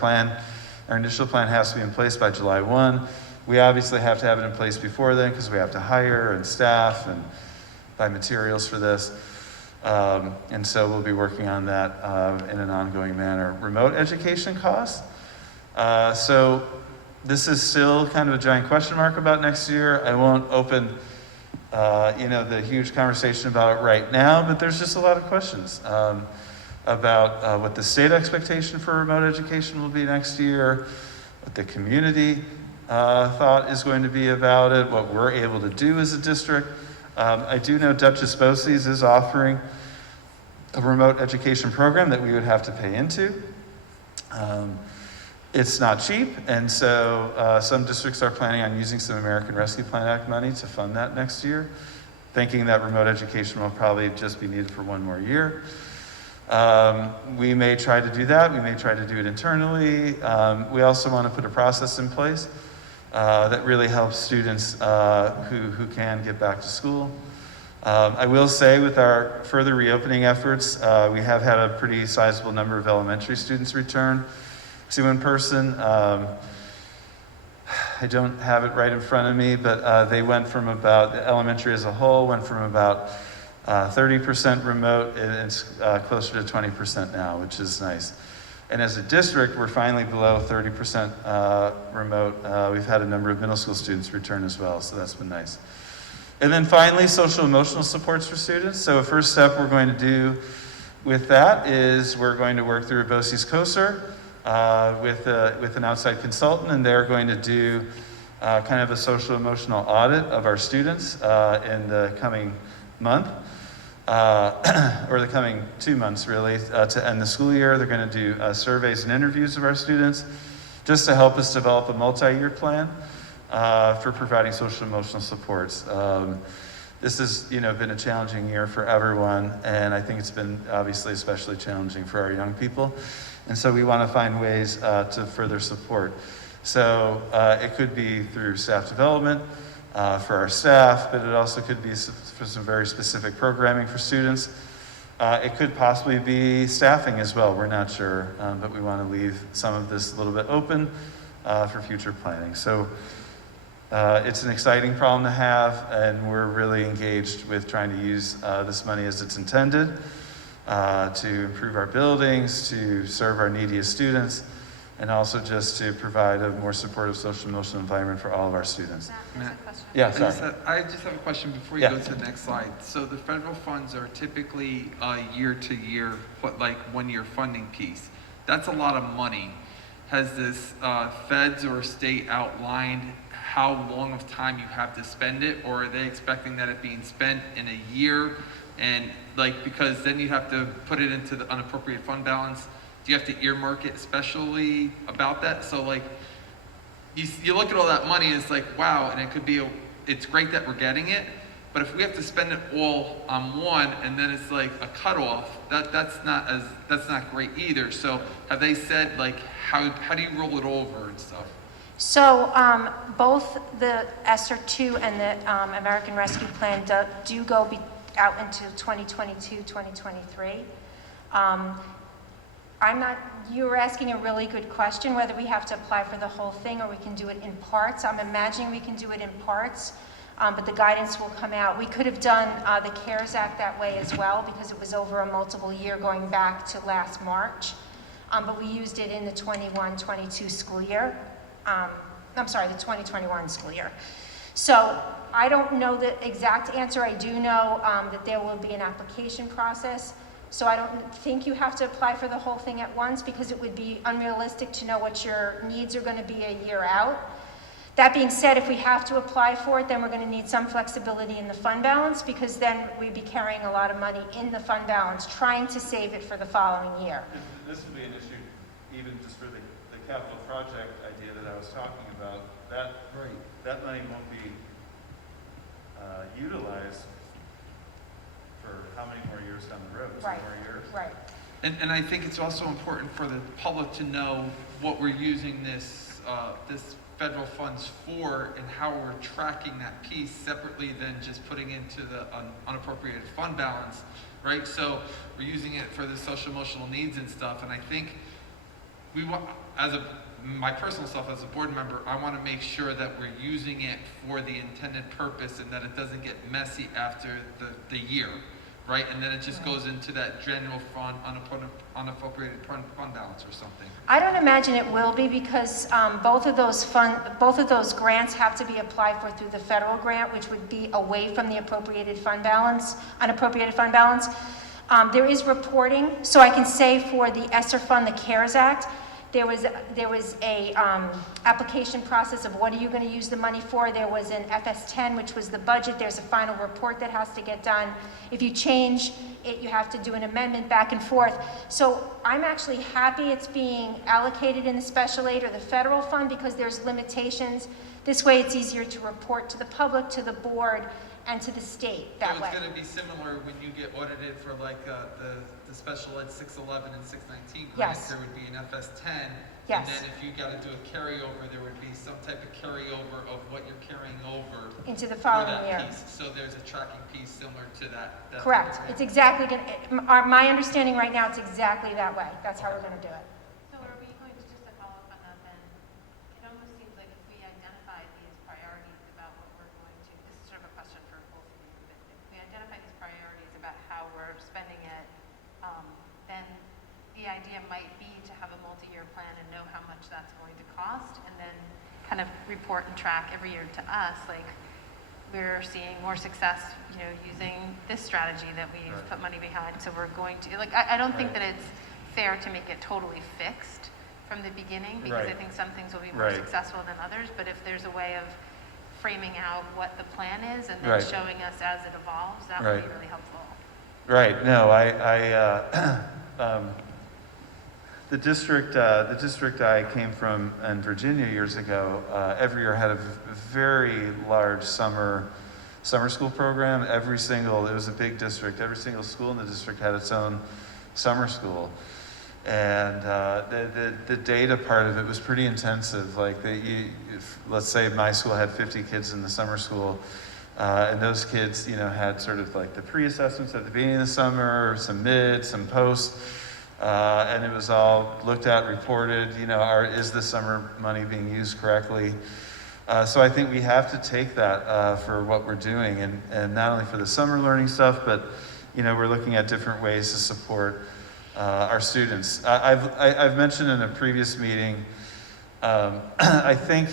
initial plan has to be in place by July 1. We obviously have to have it in place before then because we have to hire and staff and buy materials for this. And so we'll be working on that in an ongoing manner. Remote education costs. So this is still kind of a giant question mark about next year. I won't open the huge conversation about it right now, but there's just a lot of questions about what the state expectation for remote education will be next year, what the community thought is going to be about it, what we're able to do as a district. I do know Duchess Bosse's is offering a remote education program that we would have to pay into. It's not cheap, and so some districts are planning on using some American Rescue Plan Act money to fund that next year, thinking that remote education will probably just be needed for one more year. We may try to do that. We may try to do it internally. We also want to put a process in place that really helps students who can get back to school. I will say with our further reopening efforts, we have had a pretty sizable number of elementary students return to in person. I don't have it right in front of me, but they went from about, the elementary as a whole went from about 30% remote, and it's closer to 20% now, which is nice. And as a district, we're finally below 30% remote. We've had a number of middle school students return as well, so that's been nice. And then finally, social emotional supports for students. So a first step we're going to do with that is we're going to work through BOCES COSER with an outside consultant, and they're going to do kind of a social emotional audit of our students in the coming month, or the coming 2 months really, to end the school year. They're going to do surveys and interviews of our students just to help us develop a multi-year plan for providing social emotional supports. This has been a challenging year for everyone, and I think it's been obviously especially challenging for our young people. And so we want to find ways to further support. So it could be through staff development for our staff, but it also could be for some very specific programming for students. It could possibly be staffing as well. We're not sure, but we want to leave some of this a little bit open for future planning. So it's an exciting problem to have, and we're really engaged with trying to use this money as it's intended. To improve our buildings, to serve our neediest students, and also just to provide a more supportive social emotional environment for all of our students. Matt, there's a question. Yeah, sorry. I just have a question before you Yeah. go to the next slide. So the federal funds are typically a year-to-year, like one-year funding piece. That's a lot of money. Has this feds or state outlined how long of time you have to spend it, or are they expecting that it being spent in a year? And because then you have to put it into the unappropriated fund balance. Do you have to earmark it especially about that? So you look at all that money, it's like, wow, and it could be, it's great that we're getting it, but if we have to spend it all on one and then it's like a cutoff, that's not great either. So have they said how do you roll it over and stuff? So both the ESSER 2 and the American Rescue Plan do go out into 2022, 2023. You were asking a really good question, whether we have to apply for the whole thing or we can do it in parts. I'm imagining we can do it in parts, but the guidance will come out. We could have done the CARES Act that way as well because it was over a multiple year going back to last March, but we used it in the 21-22 school year. The 2021 school year. So I don't know the exact answer. I do know that there will be an application process. So I don't think you have to apply for the whole thing at once because it would be unrealistic to know what your needs are going to be a year out. That being said, if we have to apply for it, then we're going to need some flexibility in the fund balance because then we'd be carrying a lot of money in the fund balance, trying to save it for the following year. This would be an issue even just for the capital project idea that I was talking about. That money won't be utilized for how many more years down the road? 2 more years? Right. And I think it's also important for the public to know what we're using this federal funds for and how we're tracking that piece separately than just putting into the unappropriated fund balance, right? So we're using it for the social emotional needs and stuff, and I think we want, my personal self as a board member, I want to make sure that we're using it for the intended purpose and that it doesn't get messy after the year, right? And then it just goes into that general fund, unappropriated fund balance or something. I don't imagine it will be, because both of those grants have to be applied for through the federal grant, which would be away from the unappropriated fund balance. There is reporting, so I can say for the ESSER fund, the CARES Act, there was a application process of what are you going to use the money for. There was an FS10, which was the budget. There's a final report that has to get done. If you change it, you have to do an amendment back and forth. So I'm actually happy it's being allocated in the special aid or the federal fund, because there's limitations. This way it's easier to report to the public, to the board, and to the state that way. So it's going to be similar when you get audited for like the special ed 611 and 619 grants. Yes. There would be an FS10. Yes. And then if you got to do a carryover, there would be some type of carryover of what you're carrying over Into the for following that year. piece. So there's a tracking piece similar to that. Correct. It's exactly going to, my understanding right now, it's exactly that way. That's how we're going to do it. So are we going to, just to follow up on that then, it almost seems like if we identify these priorities about what we're going to, this is sort of a question for both of you, but if we identify these priorities about how we're spending it, then the idea might be to have a multi-year plan and know how much that's going to cost, and then kind of report and track every year to us, like, we're seeing more success, using this strategy that we've put money behind. So we're going to, like, I don't think that it's fair to make it totally fixed from the beginning, because I think some things will be more successful than others. But if there's a way of framing out what the plan is and then showing us as it evolves, that would be really helpful. Right. No, the district I came from in Virginia years ago, every year had a very large summer school program. It was a big district. Every single school in the district had its own summer school. And the data part of it was pretty intensive. Like, let's say my school had 50 kids in the summer school, and those kids, had sort of like the pre-assessments at the beginning of the summer, some mid, some post. And it was all looked at, reported, is the summer money being used correctly? So I think we have to take that for what we're doing, and not only for the summer learning stuff, but we're looking at different ways to support our students. I've mentioned in a previous meeting, I think,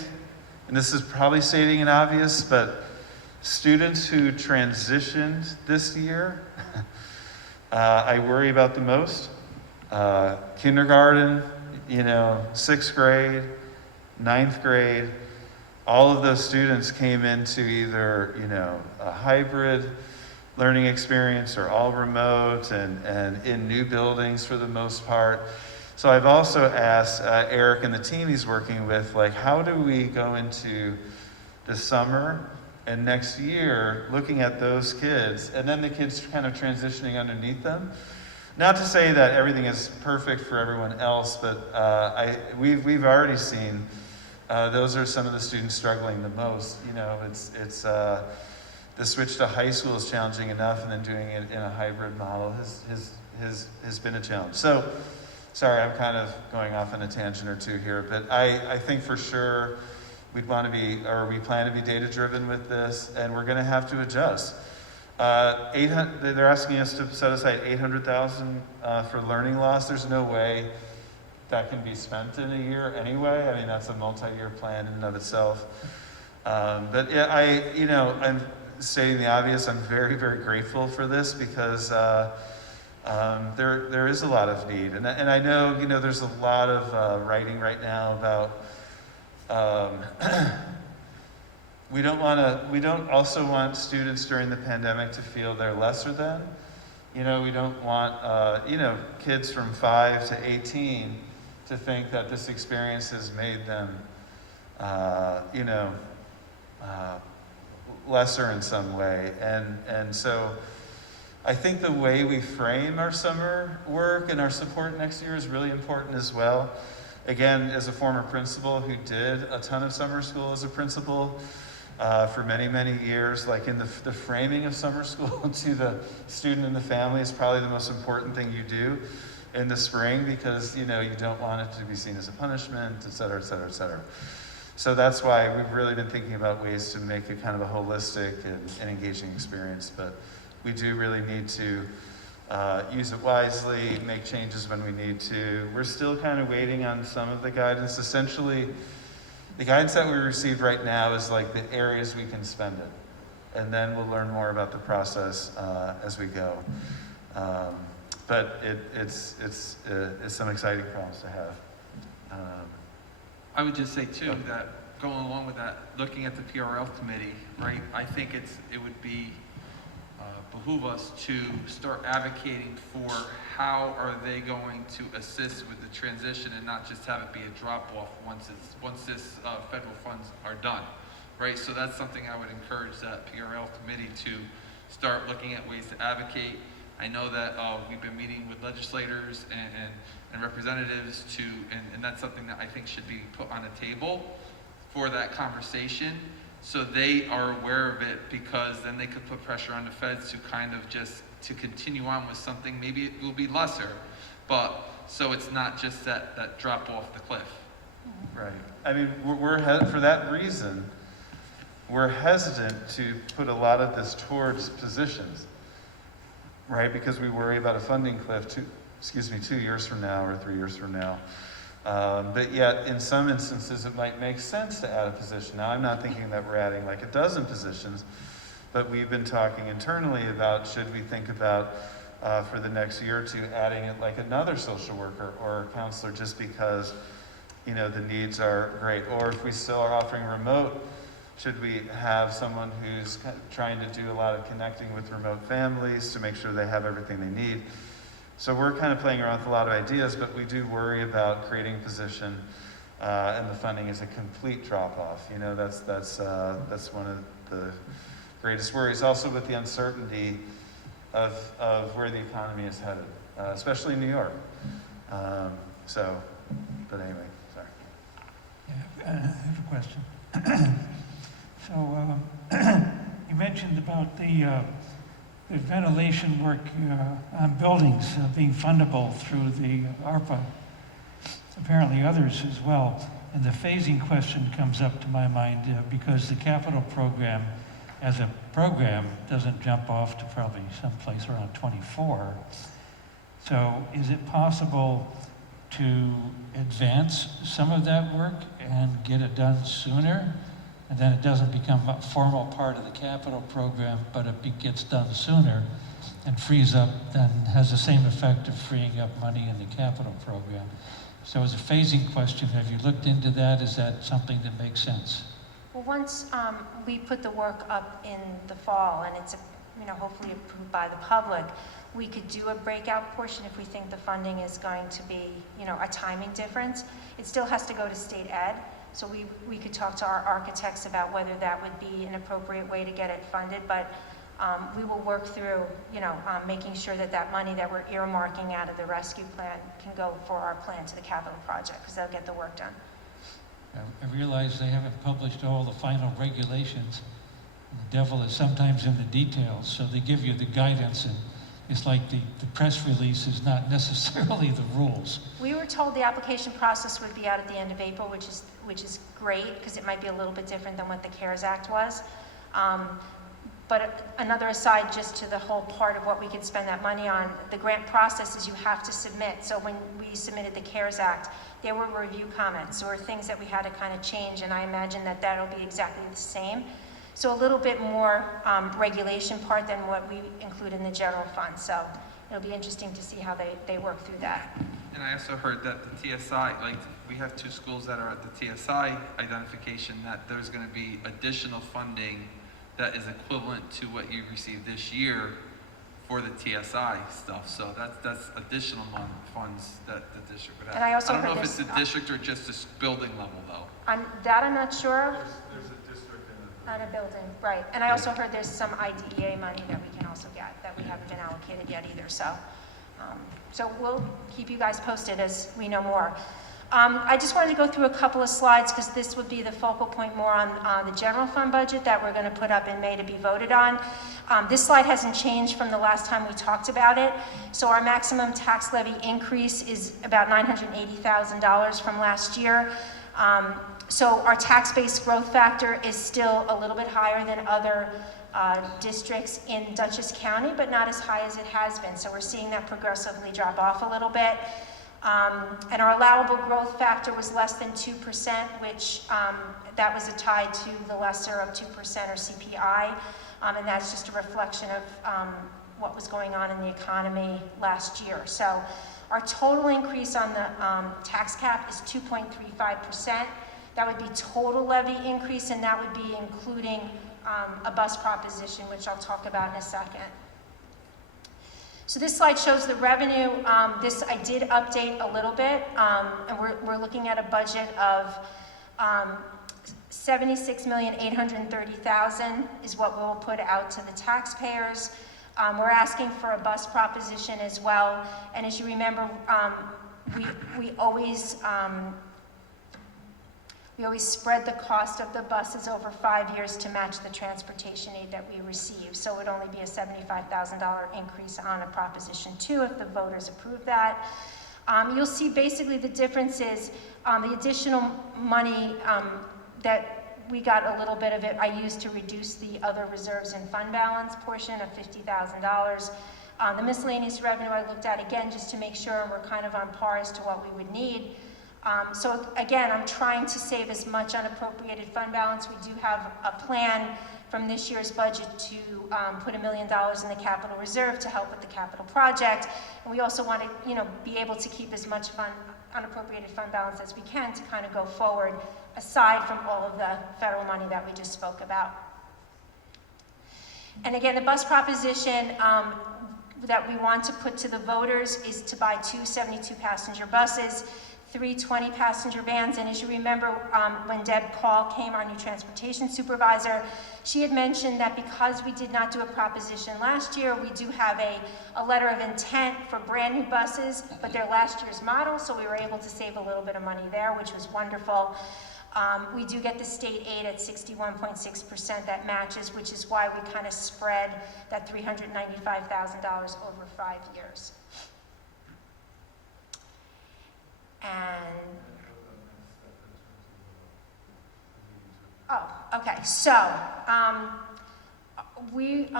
and this is probably stating an obvious, but students who transitioned this year, I worry about the most. Kindergarten, 6th grade, 9th grade, all of those students came into either, a hybrid learning experience or all remote and in new buildings for the most part. So I've also asked Eric and the team he's working with, like, how do we go into the summer and next year looking at those kids and then the kids kind of transitioning underneath them? Not to say that everything is perfect for everyone else, but we've already seen those are some of the students struggling the most. It's the switch to high school is challenging enough, and then doing it in a hybrid model has been a challenge. So, sorry, I'm kind of going off on a tangent or two here, but I think for sure we plan to be data driven with this, and we're going to have to adjust. They're asking us to set aside $800,000 for learning loss. There's no way that can be spent in a year anyway. I mean, that's a multi-year plan in and of itself. But yeah, I'm stating the obvious. I'm very, very grateful for this, because there is a lot of need, and I know there's a lot of writing right now about. We don't also want students during the pandemic to feel they're lesser than. We don't want, kids from 5 to 18 to think that this experience has made them, lesser in some way. And so I think the way we frame our summer work and our support next year is really important as well. Again, as a former principal who did a ton of summer school as a principal for many, many years, like in the framing of summer school to the student and the family is probably the most important thing you do in the spring, because you don't want it to be seen as a punishment, et cetera, et cetera, et cetera. So that's why we've really been thinking about ways to make it kind of a holistic and engaging experience. But we do really need to use it wisely, make changes when we need to. We're still kind of waiting on some of the guidance. Essentially, the guidance that we received right now is like the areas we can spend it. And then we'll learn more about the process as we go. But it's some exciting problems to have. I would just say too, that going along with that, looking at the PRL committee, right, I think it would be behoove us to start advocating for how are they going to assist with the transition and not just have it be a drop-off once this federal funds are done, right? So that's something I would encourage that PRL committee to start looking at ways to advocate. I know that we've been meeting with legislators and representatives and that's something that I think should be put on a table for that conversation, so they are aware of it, because then they could put pressure on the feds to kind of just to continue on with something. Maybe it will be lesser, but so it's not just that drop off the cliff. Right. I mean, for that reason, we're hesitant to put a lot of this towards positions, right? Because we worry about a funding cliff 2 years from now or 3 years from now. But yet, in some instances, it might make sense to add a position. Now, I'm not thinking that we're adding like a dozen positions, but we've been talking internally about, should we think about, for the next year or two, adding it like another social worker or a counselor, just because, the needs are great. Or if we still are offering remote, should we have someone who's trying to do a lot of connecting with remote families to make sure they have everything they need? So we're kind of playing around with a lot of ideas, but we do worry about creating a position and the funding is a complete drop-off. That's one of the greatest worries. Also with the uncertainty of where the economy is headed, especially in New York. But anyway, sorry. Yeah, I have a question. So you mentioned about the ventilation work on buildings being fundable through the ARPA, apparently others as well. And the phasing question comes up to my mind because the capital program as a program doesn't jump off to probably someplace around 24. So is it possible to advance some of that work and get it done sooner? And then it doesn't become a formal part of the capital program, but it gets done sooner and frees up, then has the same effect of freeing up money in the capital program. So as a phasing question, have you looked into that? Is that something that makes sense? Well, once we put the work up in the fall and it's hopefully approved by the public, we could do a breakout portion if we think the funding is going to be a timing difference. It still has to go to state ed. So we could talk to our architects about whether that would be an appropriate way to get it funded, but we will work through, making sure that money that we're earmarking out of the rescue plan can go for our plan to the capital project, because they'll get the work done. I realize they haven't published all the final regulations. The devil is sometimes in the details, so they give you the guidance, and it's like the press release is not necessarily the rules. We were told the application process would be out at the end of April, which is great, because it might be a little bit different than what the CARES Act was. But another aside just to the whole part of what we could spend that money on, the grant process is you have to submit. So when we submitted the CARES Act, there were review comments or things that we had to kind of change, and I imagine that that'll be exactly the same. So a little bit more regulation part than what we include in the general fund. So it'll be interesting to see how they work through that. And I also heard that the TSI, like we have 2 schools that are at the TSI identification, that there's going to be additional funding that is equivalent to what you received this year for the TSI stuff. So that's additional funds that the district would have. And I also don't know heard if it's the district or just this building level though. I'm not sure. There's a district in On a building, right. And I also heard there's some IDEA money that we can also get that we haven't been allocated yet either. So we'll keep you guys posted as we know more. I just wanted to go through a couple of slides because this would be the focal point more on the general fund budget that we're going to put up in May to be voted on. This slide hasn't changed from the last time we talked about it. So our maximum tax levy increase is about $980,000 from last year. So our tax-based growth factor is still a little bit higher than other districts in Dutchess County, but not as high as it has been. So we're seeing that progressively drop off a little bit. And our allowable growth factor was less than 2%, which that was tied to the lesser of 2% or CPI. And that's just a reflection of what was going on in the economy last year. So our total increase on the tax cap is 2.35%. That would be total levy increase, and that would be including a bus proposition, which I'll talk about in a second. So this slide shows the revenue. This I did update a little bit, and we're looking at a budget of $76,830,000 is what we'll put out to the taxpayers. We're asking for a bus proposition as well, and as you remember, we always spread the cost of the buses over 5 years to match the transportation aid that we receive. So it would only be a $75,000 increase on a Proposition 2 if the voters approve that. You'll see basically the difference is the additional money that we got, a little bit of it I used to reduce the other reserves and fund balance portion of $50,000. The miscellaneous revenue I looked at again just to make sure we're kind of on par as to what we would need. So again, I'm trying to save as much unappropriated fund balance. We do have a plan from this year's budget to put $1 million in the capital reserve to help with the capital project. And we also want to, be able to keep as much unappropriated fund balance as we can to kind of go forward, aside from all of the federal money that we just spoke about. And again, the bus proposition that we want to put to the voters is to buy 2 72-passenger buses, 3 20-passenger vans, and as you remember, when Deb Call came, our new transportation supervisor, she had mentioned that because we did not do a proposition last year, we do have a letter of intent for brand new buses, but they're last year's model, so we were able to save a little bit of money there, which was wonderful. We do get the state aid at 61.6% that matches, which is why we kind of spread that $395,000 over 5 years. And, okay, so we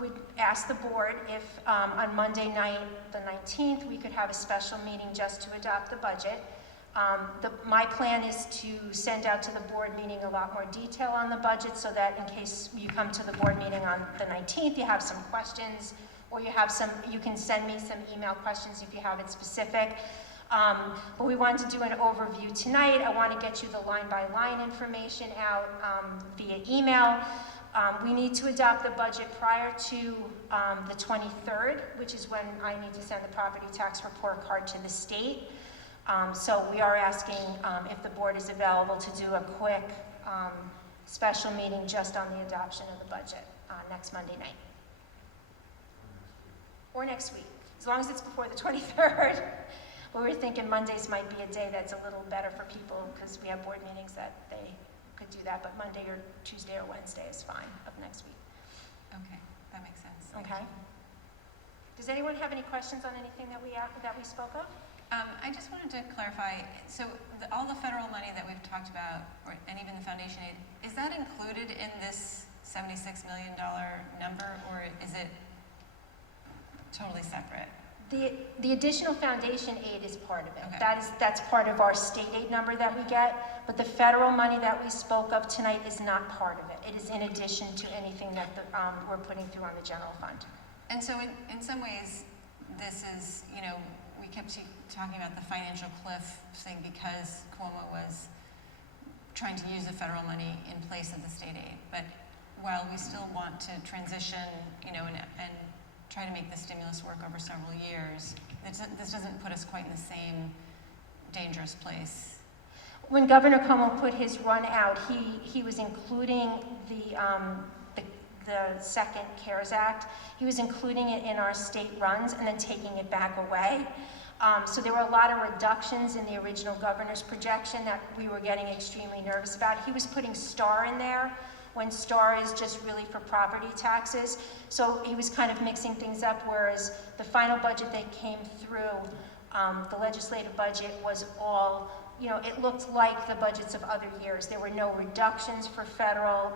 would ask the board if on Monday night, the 19th, we could have a special meeting just to adopt the budget. My plan is to send out to the board meeting a lot more detail on the budget so that in case you come to the board meeting on the 19th, you have some questions, or you can send me some email questions if you have it specific. But we wanted to do an overview tonight. I want to get you the line-by-line information out via email. We need to adopt the budget prior to the 23rd, which is when I need to send the property tax report card to the state. So we are asking if the board is available to do a quick special meeting just on the adoption of the budget next Monday night. Or next week, as long as it's before the 23rd. But we were thinking Mondays might be a day that's a little better for people because we have board meetings that they could do that, but Monday or Tuesday or Wednesday is fine of next week. Okay, that makes sense. Okay. Does anyone have any questions on anything that we spoke of? I just wanted to clarify, so all the federal money that we've talked about, and even the foundation aid, is that included in this $76 million number, or is it totally separate? The additional foundation aid is part of it. Okay. That's part of our state aid number that we get, but the federal money that we spoke of tonight is not part of it. It is in addition to anything that we're putting through on the general fund. And so in some ways, this is, we kept talking about the financial cliff thing because Cuomo was trying to use the federal money in place of the state aid. But while we still want to transition, and try to make the stimulus work over several years, this doesn't put us quite in the same dangerous place. When Governor Cuomo put his run out, he was including the second CARES Act. He was including it in our state runs and then taking it back away. So there were a lot of reductions in the original governor's projection that we were getting extremely nervous about. He was putting STAR in there, when STAR is just really for property taxes. So he was kind of mixing things up, whereas the final budget that came through, the legislative budget was all, it looked like the budgets of other years. There were no reductions for federal,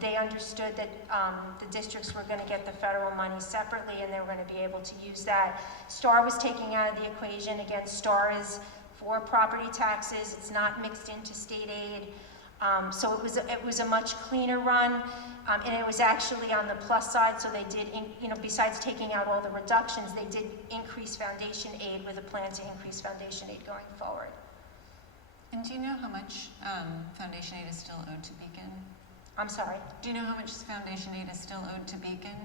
they understood that the districts were going to get the federal money separately and they were going to be able to use that. STAR was taking out of the equation. Again, STAR is for property taxes. It's not mixed into state aid. So it was a much cleaner run, and it was actually on the plus side. So they did, besides taking out all the reductions, they did increase foundation aid with a plan to increase foundation aid going forward. And do you know how much foundation aid is still owed to Beacon? I'm sorry. Do you know how much foundation aid is still owed to Beacon?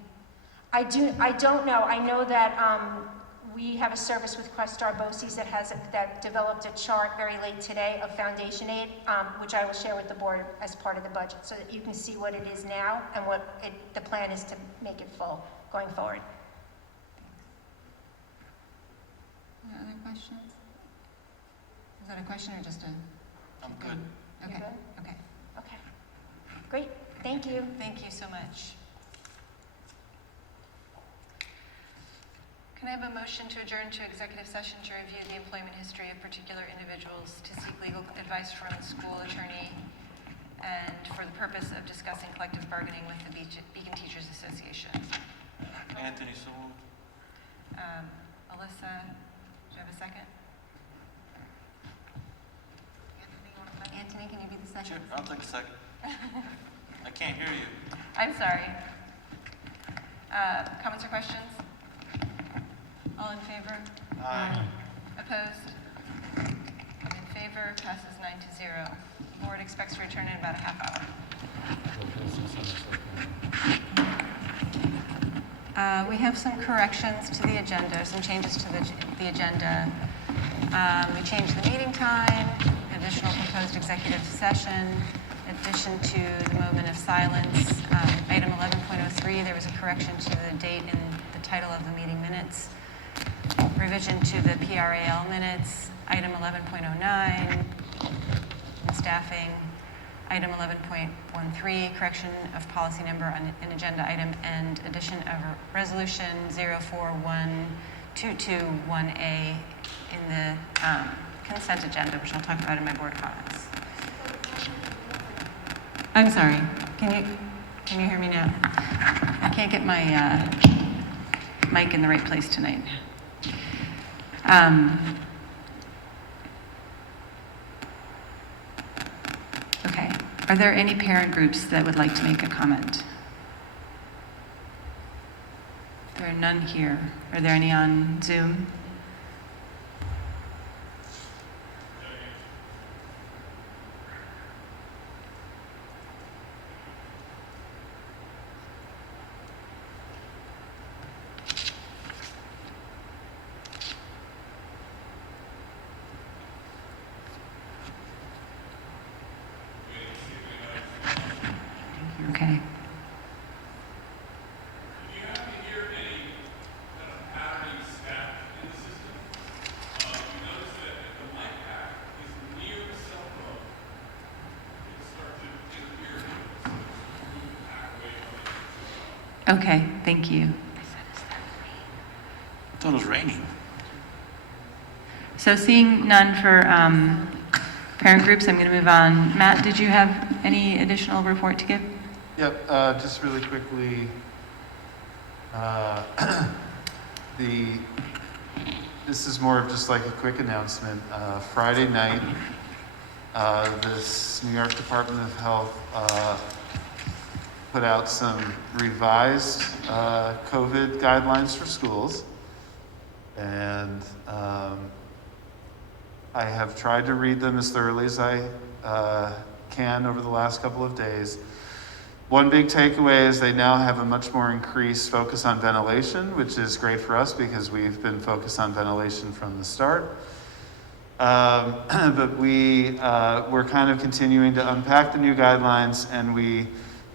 I don't know. I know that we have a service with Questar BOCES that developed a chart very late today of foundation aid, which I will share with the board as part of the budget, so that you can see what it is now and what the plan is to make it full going forward. Thanks. Other questions? Is that a question or just a? I'm good. Okay. You good? Okay. Okay. Great. Thank you. Thank you so much. Can I have a motion to adjourn to executive session to review the employment history of particular individuals, to seek legal advice from the school attorney, and for the purpose of discussing collective bargaining with the Beacon Teachers Association? Anthony, so moved. Alyssa, do you have a second? Anthony, can you be the second? Sure, I'll take a second. I can't hear you. I'm sorry. Comments or questions? All in favor? Aye. Opposed? In favor, passes 9-0. Board expects to return in about a half hour. We have some corrections to the agenda, some changes to the agenda. We changed the meeting time, additional proposed executive session, addition to the moment of silence. Item 11.03, there was a correction to the date in the title of the meeting minutes. Revision to the PRAL minutes. Item 11.09, staffing. Item 11.13, correction of policy number on an agenda item, and addition of resolution 041221A in the consent agenda, which I'll talk about in my board comments. I'm sorry. Can you hear me now? I can't get my mic in the right place tonight. Okay. Are there any parent groups that would like to make a comment? There are none here. Are there any on Zoom? Okay. Okay, thank you. I thought it was raining. So seeing none for parent groups, I'm going to move on. Matt, did you have any additional report to give? Yep, just really quickly, this is more of just like a quick announcement. Friday night, this New York Department of Health put out some revised COVID guidelines for schools. And I have tried to read them as thoroughly as I can over the last couple of days. One big takeaway is they now have a much more increased focus on ventilation, which is great for us because we've been focused on ventilation from the start. But we're kind of continuing to unpack the new guidelines, and we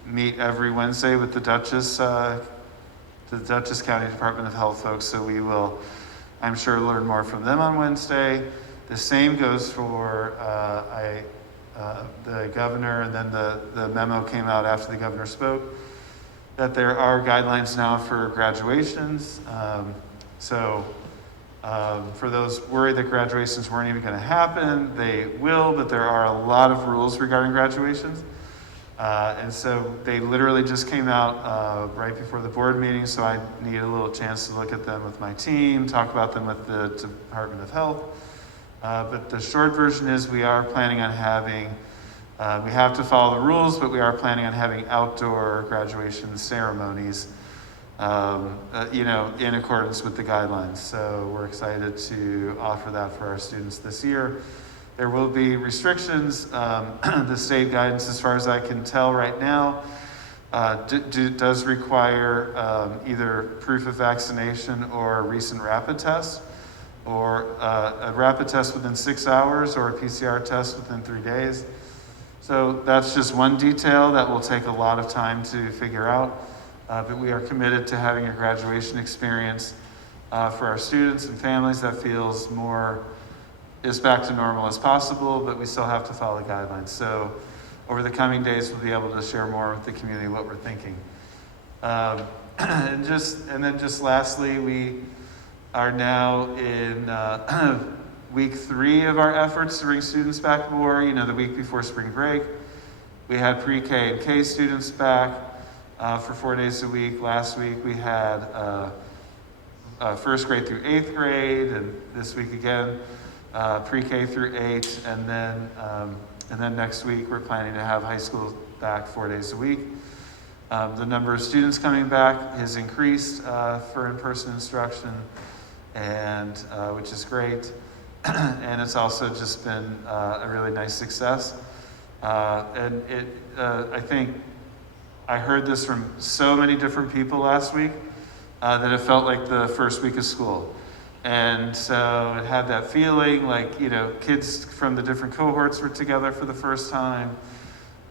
meet every Wednesday with the Dutchess County Department of Health folks, so we will I'm sure learn more from them on Wednesday. The same goes for the governor, and then the memo came out after the governor spoke that there are guidelines now for graduations. For those worried that graduations weren't even going to happen, they will, but there are a lot of rules regarding graduations. And so they literally just came out right before the board meeting, so I need a little chance to look at them with my team, talk about them with the Department of Health. But the short version is we are planning on having, we have to follow the rules, but we are planning on having outdoor graduation ceremonies, in accordance with the guidelines. So we're excited to offer that for our students this year. There will be restrictions. The state guidance, as far as I can tell right now, does require either proof of vaccination or a recent rapid test, or a rapid test within 6 hours, or a PCR test within 3 days. So that's just one detail that will take a lot of time to figure out. But we are committed to having a graduation experience for our students and families that feels more as back to normal as possible, but we still have to follow the guidelines. So over the coming days, we'll be able to share more with the community what we're thinking. And then lastly, we are now in week 3 of our efforts to bring students back more. The week before spring break, we had pre-K and K students back for 4 days a week. Last week we had first grade through 8th grade, and this week again, pre-K through 8, and then next week we're planning to have high school back 4 days a week. The number of students coming back has increased for in-person instruction, and which is great. And it's also just been a really nice success. And I think I heard this from so many different people last week that it felt like the first week of school. And so it had that feeling like, kids from the different cohorts were together for the first time.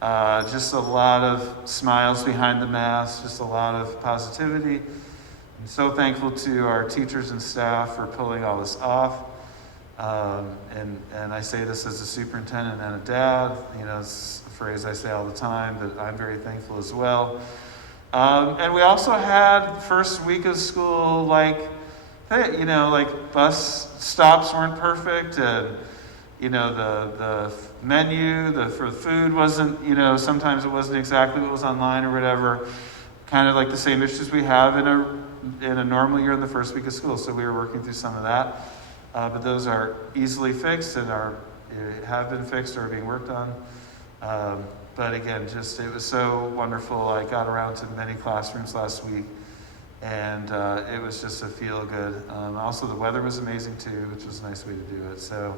Just a lot of smiles behind the mask, just a lot of positivity. I'm so thankful to our teachers and staff for pulling all this off. And I say this as a superintendent and a dad, it's a phrase I say all the time, but I'm very thankful as well. And we also had first week of school, bus stops weren't perfect, and the menu for food wasn't, sometimes it wasn't exactly what was online or whatever. Kind of like the same issues we have in a normal year in the first week of school. So we were working through some of that, but those are easily fixed and have been fixed or are being worked on. But again, it was so wonderful. I got around to many classrooms last week, and it was just a feel good. Also, the weather was amazing too, which was a nice way to do it. So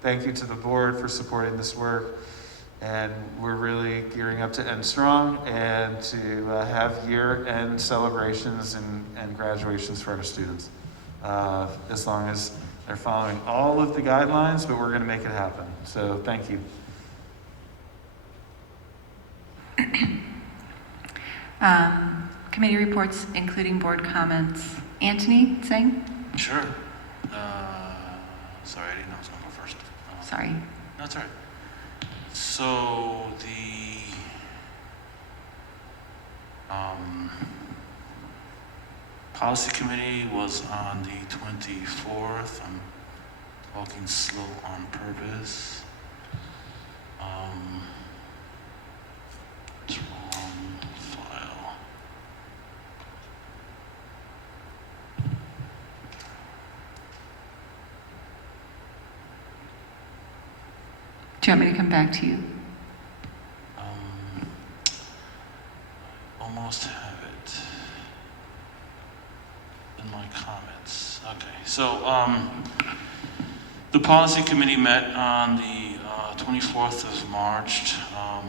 thank you to the board for supporting this work. And we're really gearing up to end strong and to have year-end celebrations and graduations for our students, as long as they're following all of the guidelines, but we're going to make it happen. So thank you. Committee reports, including board comments. Anthony, Singh? Sure. Sorry, I didn't know I was going to go first. Sorry. No, it's all right. So the policy committee was on the 24th. I'm talking slow on purpose. It's wrong file. Do you want me to come back to you? Almost have it in my comments. Okay, so the policy committee met on the 24th of March.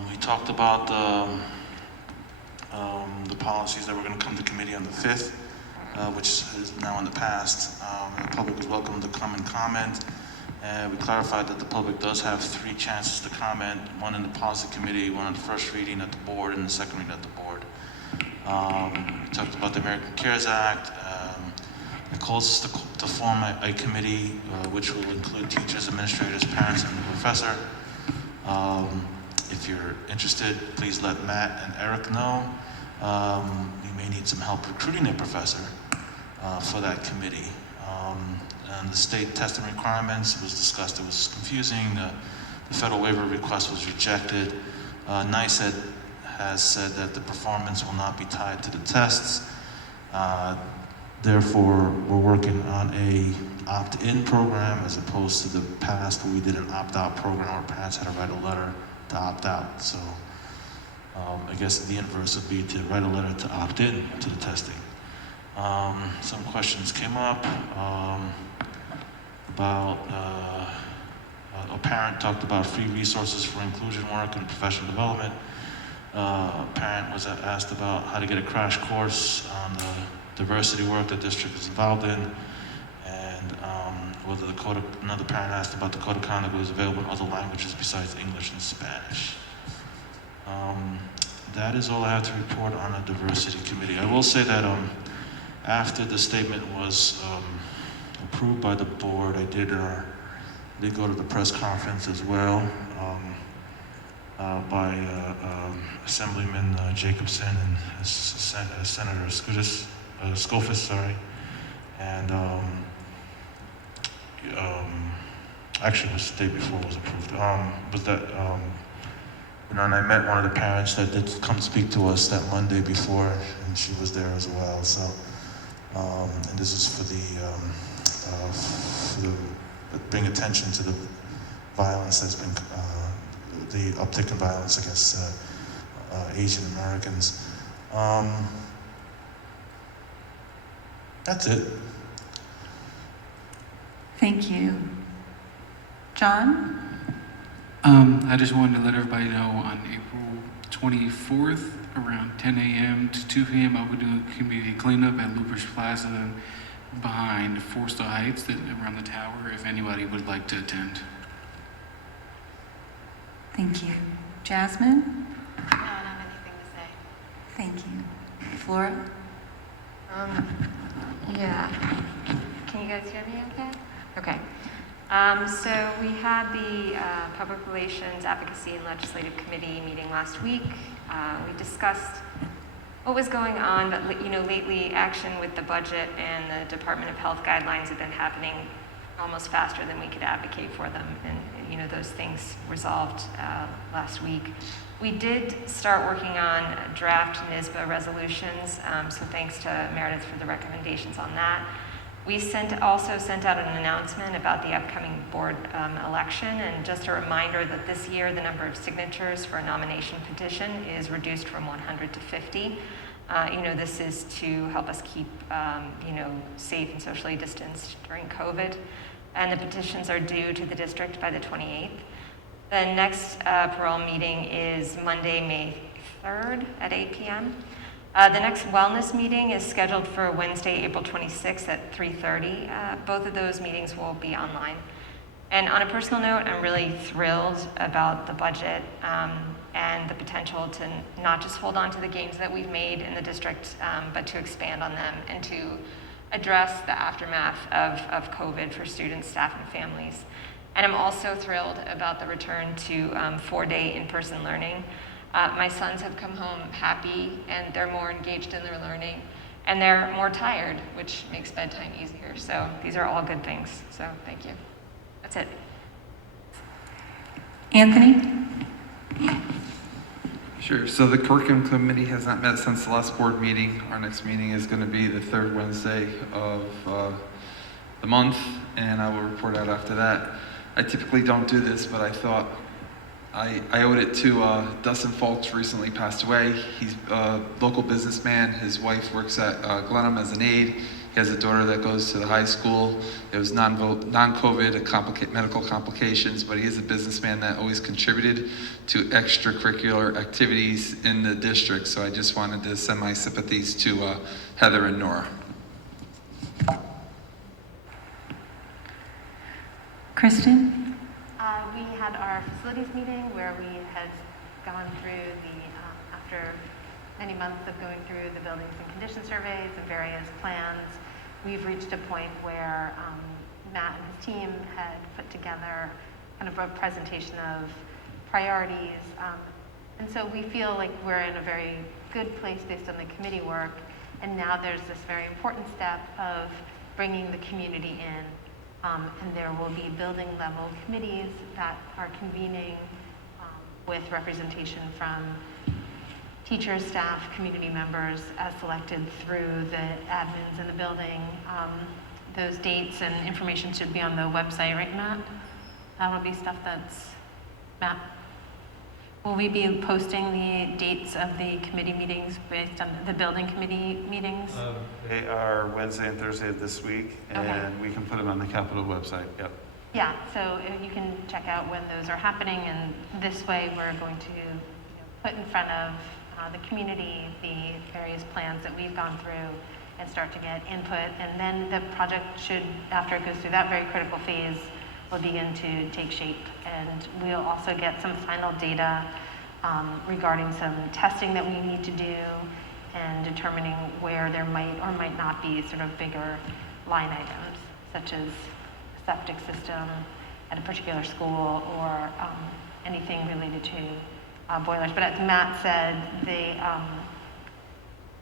We talked about the policies that were going to come to committee on the 5th, which is now in the past. The public was welcome to come and comment. We clarified that the public does have 3 chances to comment, one in the policy committee, one on the first reading at the board, and the second reading at the board. We talked about the American Cares Act, It calls to form a committee which will include teachers, administrators, parents, and the professor. If you're interested, please let Matt and Eric know. You may need some help recruiting a professor for that committee. And the state testing requirements was discussed. It was confusing. The federal waiver request was rejected. NICED has said that the performance will not be tied to the tests. Therefore, we're working on a opt-in program as opposed to the past where we did an opt-out program where parents had to write a letter to opt out. So I guess the inverse would be to write a letter to opt in to the testing. Some questions came up about a parent talked about free resources for inclusion work and professional development. A parent was asked about how to get a crash course on the diversity work the district is involved in, and whether the code of, another parent asked about the code of conduct was available in other languages besides English and Spanish. That is all I have to report on a diversity committee. I will say that after the statement was approved by the board, I did go to the press conference as well by Assemblyman Jacobson and Senator Skoufis, sorry, and actually it was the day before it was approved. Was that you know, and I met one of the parents that did come speak to us that Monday before, and she was there as well. So, and this is for the bring attention to the violence that's been the uptick in violence against Asian Americans. That's it. Thank you. John? I just wanted to let everybody know on April 24th, around 10 a.m. to 2 p.m., I'll be doing a community cleanup at Loopers Plaza behind Forster Heights, around the tower, if anybody would like to attend. Thank you. Jasmine? No, I don't have anything to say. Thank you. Flora? Yeah. Can you guys hear me okay? Okay. So we had the Public Relations, Advocacy, and Legislative Committee meeting last week. We discussed what was going on, but lately action with the budget and the Department of Health guidelines have been happening almost faster than we could advocate for them, and those things resolved last week. We did start working on draft NISBA resolutions, so thanks to Meredith for the recommendations on that. We also sent out an announcement about the upcoming board election, and just a reminder that this year the number of signatures for a nomination petition is reduced from 100 to 50. This is to help us keep safe and socially distanced during COVID. And the petitions are due to the district by the 28th. The next parole meeting is Monday, May 3rd at 8 p.m. The next wellness meeting is scheduled for Wednesday, April 26th at 3:30. Both of those meetings will be online. And on a personal note, I'm really thrilled about the budget and the potential to not just hold on to the gains that we've made in the district, but to expand on them and to address the aftermath of COVID for students, staff, and families. And I'm also thrilled about the return to 4-day in-person learning. My sons have come home happy, and they're more engaged in their learning, and they're more tired, which makes bedtime easier. So these are all good things. So thank you. That's it. Anthony? Sure. So the curriculum committee has not met since the last board meeting. Our next meeting is going to be the third Wednesday of the month, and I will report out after that. I typically don't do this, but I thought I owed it to Dustin Folks, recently passed away. He's a local businessman. His wife works at Glenham as an aide. He has a daughter that goes to the high school. It was non-COVID, medical complications, but he is a businessman that always contributed to extracurricular activities in the district. So I just wanted to send my sympathies to Heather and Nora. Kristen? We had our facilities meeting where we had gone through after many months of going through the buildings and condition surveys and various plans, we've reached a point where Matt and his team had put together kind of a presentation of priorities. And so we feel like we're in a very good place based on the committee work. And now there's this very important step of bringing the community in. And there will be building level committees that are convening with representation from teachers, staff, community members as selected through the admins in the building. Those dates and information should be on the website, right, Matt? That will be stuff that's, Matt? Will we be posting the dates of the committee meetings based on the building committee meetings? They are Wednesday and Thursday of this week, and we can put them on the Capitol website. Yep. Yeah, so you can check out when those are happening, and this way we're going to put in front of the community the various plans that we've gone through and start to get input. And then the project should, after it goes through that very critical phase, will begin to take shape. And we'll also get some final data regarding some testing that we need to do and determining where there might or might not be sort of bigger line items, such as a septic system at a particular school or anything related to boilers. But as Matt said,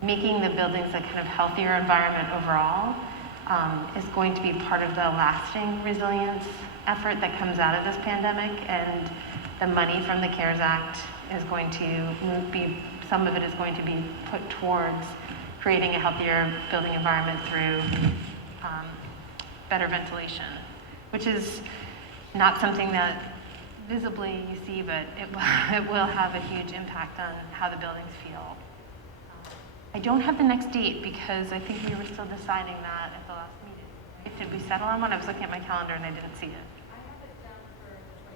making the buildings a kind of healthier environment overall is going to be part of the lasting resilience effort that comes out of this pandemic, and the money from the CARES Act is going to some of it is going to be put towards creating a healthier building environment through better ventilation, which is not something that visibly you see, but it will have a huge impact on how the buildings feel. I don't have the next date because I think we were still deciding that at the last meeting. Did we settle on one? I was looking at my calendar and I didn't see it.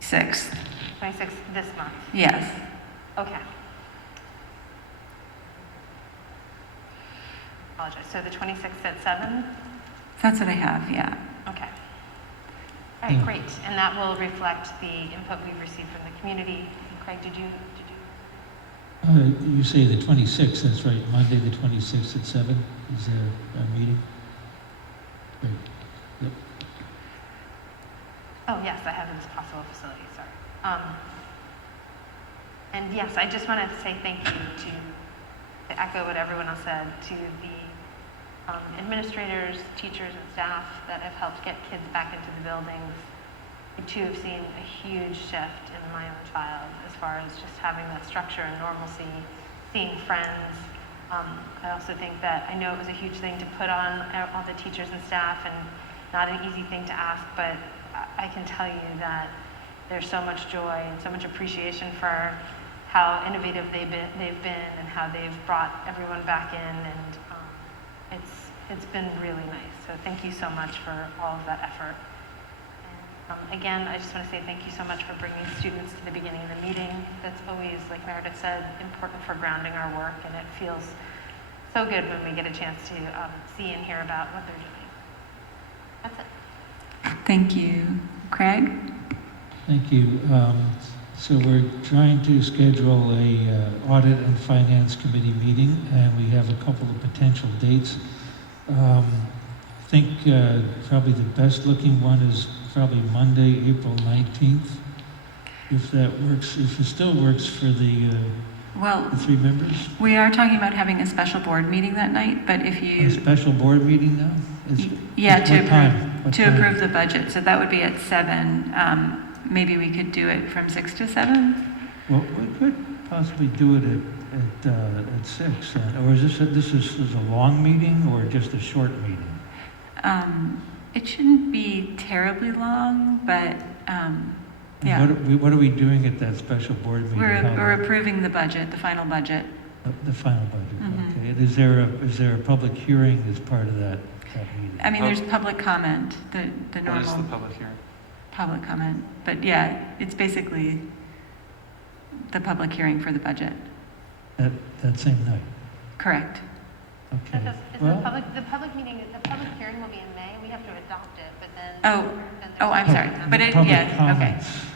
6th. 26th this month? Yes. Okay. Apologize. So the 26th at 7? That's what I have, yeah. Okay. All right, great. And that will reflect the input we've received from the community. Craig, did you? You say the 26th, that's right, Monday the 26th at 7 is there a meeting? Great. Yep. Oh, yes, I have it as possible facility, sorry. And yes, I just wanted to say thank you to echo what everyone else said, to the administrators, teachers, and staff that have helped get kids back into the buildings. I too have seen a huge shift in my own child as far as just having that structure and normalcy, seeing friends. I also think that I know it was a huge thing to put on all the teachers and staff and not an easy thing to ask, but I can tell you that there's so much joy and so much appreciation for how innovative they've been and how they've brought everyone back in, and it's been really nice. So thank you so much for all of that effort. Again, I just want to say thank you so much for bringing students to the beginning of the meeting. That's always, like Meredith said, important for grounding our work, and it feels so good when we get a chance to see and hear about what they're doing. That's it. Thank you. Craig? Thank you. So we're trying to schedule a audit and finance committee meeting, and we have a couple of potential dates. I think probably the best looking one is probably Monday, April 19th, if that works, if it still works for the 3 members. We are talking about having a special board meeting that night, but if you... A special board meeting now? To approve the budget. So that would be at 7. Maybe we could do it from 6 to 7? Well, we could possibly do it at 6. Or is this is a long meeting or just a short meeting? It shouldn't be terribly long, but yeah. What are we doing at that special board meeting? We're approving the budget, the final budget. The final budget, okay. And is there a public hearing as part of that meeting? I mean, there's public comment, the normal. What is the public hearing? Public comment, but yeah, it's basically the public hearing for the budget. That same night? Correct. Okay. The public meeting, the public hearing will be in May. We have to adopt it, but then... I'm sorry. But comments. Okay.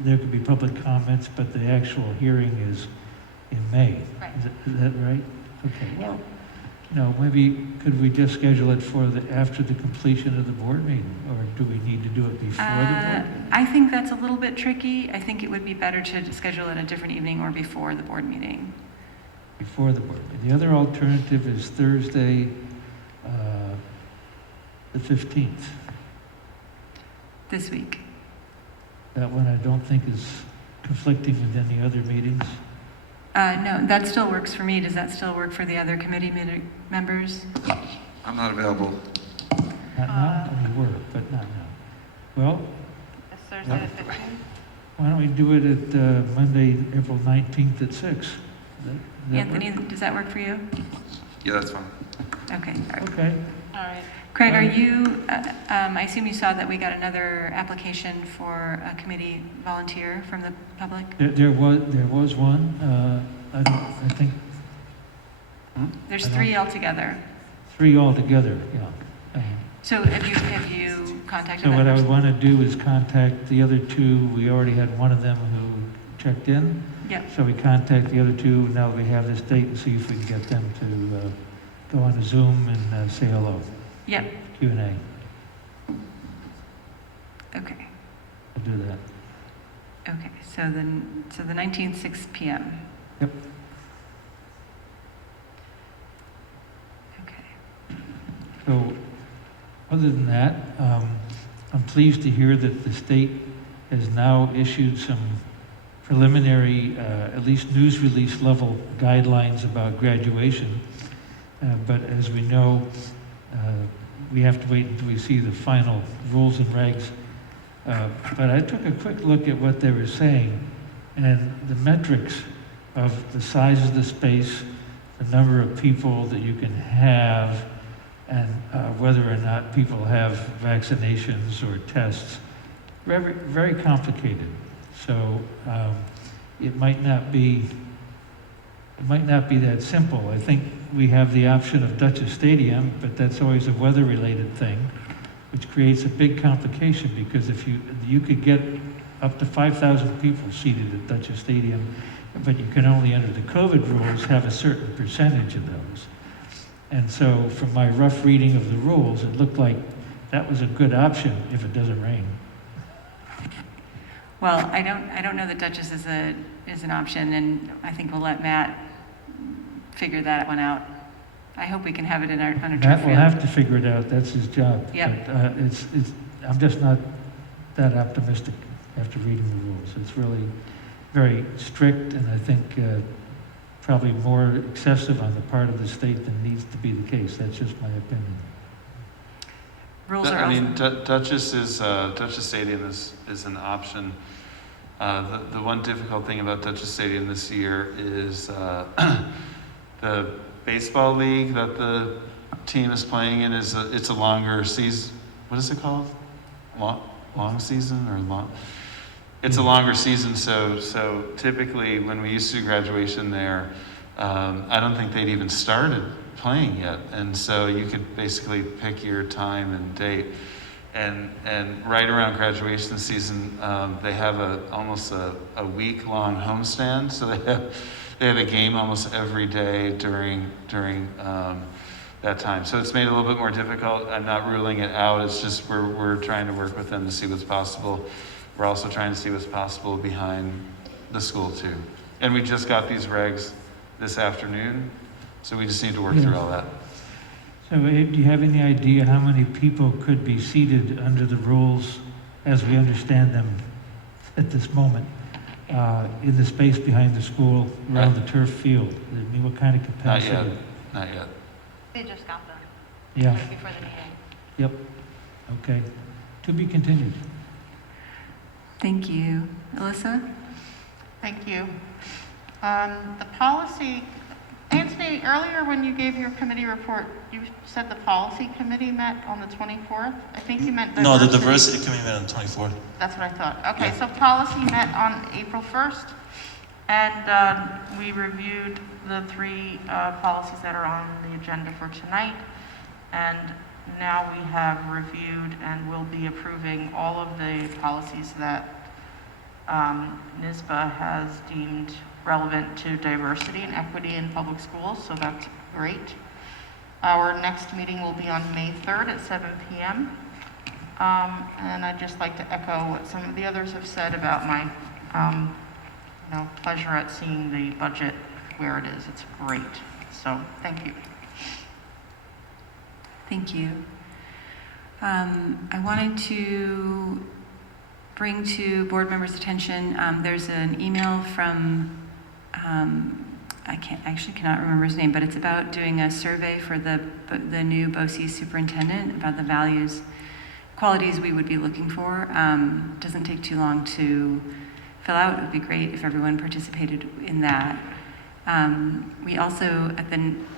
There could be public comments, but the actual hearing is in May. Right. Is that right? Okay. Well, No, maybe could we just schedule it for after the completion of the board meeting? Or do we need to do it before the board meeting? I think that's a little bit tricky. I think it would be better to schedule it a different evening or before the board meeting. Before the board meeting. The other alternative is Thursday, the 15th. This week. That one I don't think is conflicting with any other meetings. No, that still works for me. Does that still work for the other committee members? I'm not available. Not now? I mean, we were, but not now. Well, It's Thursday the 15th? why don't we do it at Monday, April 19th at 6? Anthony, does that work for you? Yeah, that's fine. Okay. Okay. All right. Craig, are you, I assume you saw that we got another application for a committee volunteer from the public? There was one. I think There's 3 altogether. 3 altogether, yeah. So have you contacted So that what I person? would want to do is contact the other 2. We already had one of them who checked in. Yep. So we contact the other 2 now that we have this date and see if we can get them to go on a Zoom and say hello. Yep. Q&A. Okay. I'll do that. Okay. So the 19th, 6 p.m. Yep. Okay. So, other than that, I'm pleased to hear that the state has now issued some preliminary, at least news release level guidelines about graduation. But as we know, we have to wait until we see the final rules and regs. But I took a quick look at what they were saying, and the metrics of the size of the space, the number of people that you can have, and whether or not people have vaccinations or tests, very, very complicated. So it might not be that simple. I think we have the option of Duchess Stadium, but that's always a weather-related thing, which creates a big complication because if you could get up to 5,000 people seated at Duchess Stadium, but you can only, under the COVID rules, have a certain percentage of those. And so from my rough reading of the rules, it looked like that was a good option if it doesn't rain. Well, I don't know that Duchess is an option, and I think we'll let Matt figure that one out. I hope we can have it on our turf Matt will field. have to figure it out. That's his job. Yep. But I'm just not that optimistic after reading the rules. It's really very strict, and I think probably more excessive on the part of the state than needs to be the case. That's just my opinion. Rules are I mean, also- Duchess Stadium is an option. The one difficult thing about Duchess Stadium this year is the baseball league that the team is playing in it's a longer season. What is it called? Long season or long? It's a longer season, so typically when we used to do graduation there, I don't think they'd even started playing yet, and so you could basically pick your time and date. And right around graduation season, they have almost a week-long homestand, so they have a game almost every day during that time. So it's made it a little bit more difficult. I'm not ruling it out. It's just we're trying to work with them to see what's possible. We're also trying to see what's possible behind the school too. And we just got these regs this afternoon, so we just need to work through all that. So Abe, do you have any idea how many people could be seated under the rules as we understand them at this moment in the space behind the school around the turf field? I mean, what kind of capacity? Not yet. They just got them. Yeah. Right before the meeting. Yep. Okay. To be continued. Thank you. Alyssa? Thank you. The policy, Anthony, earlier when you gave your committee report, you said the policy committee met on the 24th. I think you meant No, the diversity committee met on the 24th. That's what I thought. Okay, so policy met on April 1st, and we reviewed the 3 policies that are on the agenda for tonight. And now we have reviewed and will be approving all of the policies that NISBA has deemed relevant to diversity and equity in public schools, so that's great. Our next meeting will be on May 3rd at 7 p.m. And I'd just like to echo what some of the others have said about my pleasure at seeing the budget where it is. It's great. So thank you. Thank you. I wanted to bring to board members' attention, there's an email from, I cannot remember his name, but it's about doing a survey for the new BOCES superintendent about the values, qualities we would be looking for. Doesn't take too long to fill out. It would be great if everyone participated in that. We also, at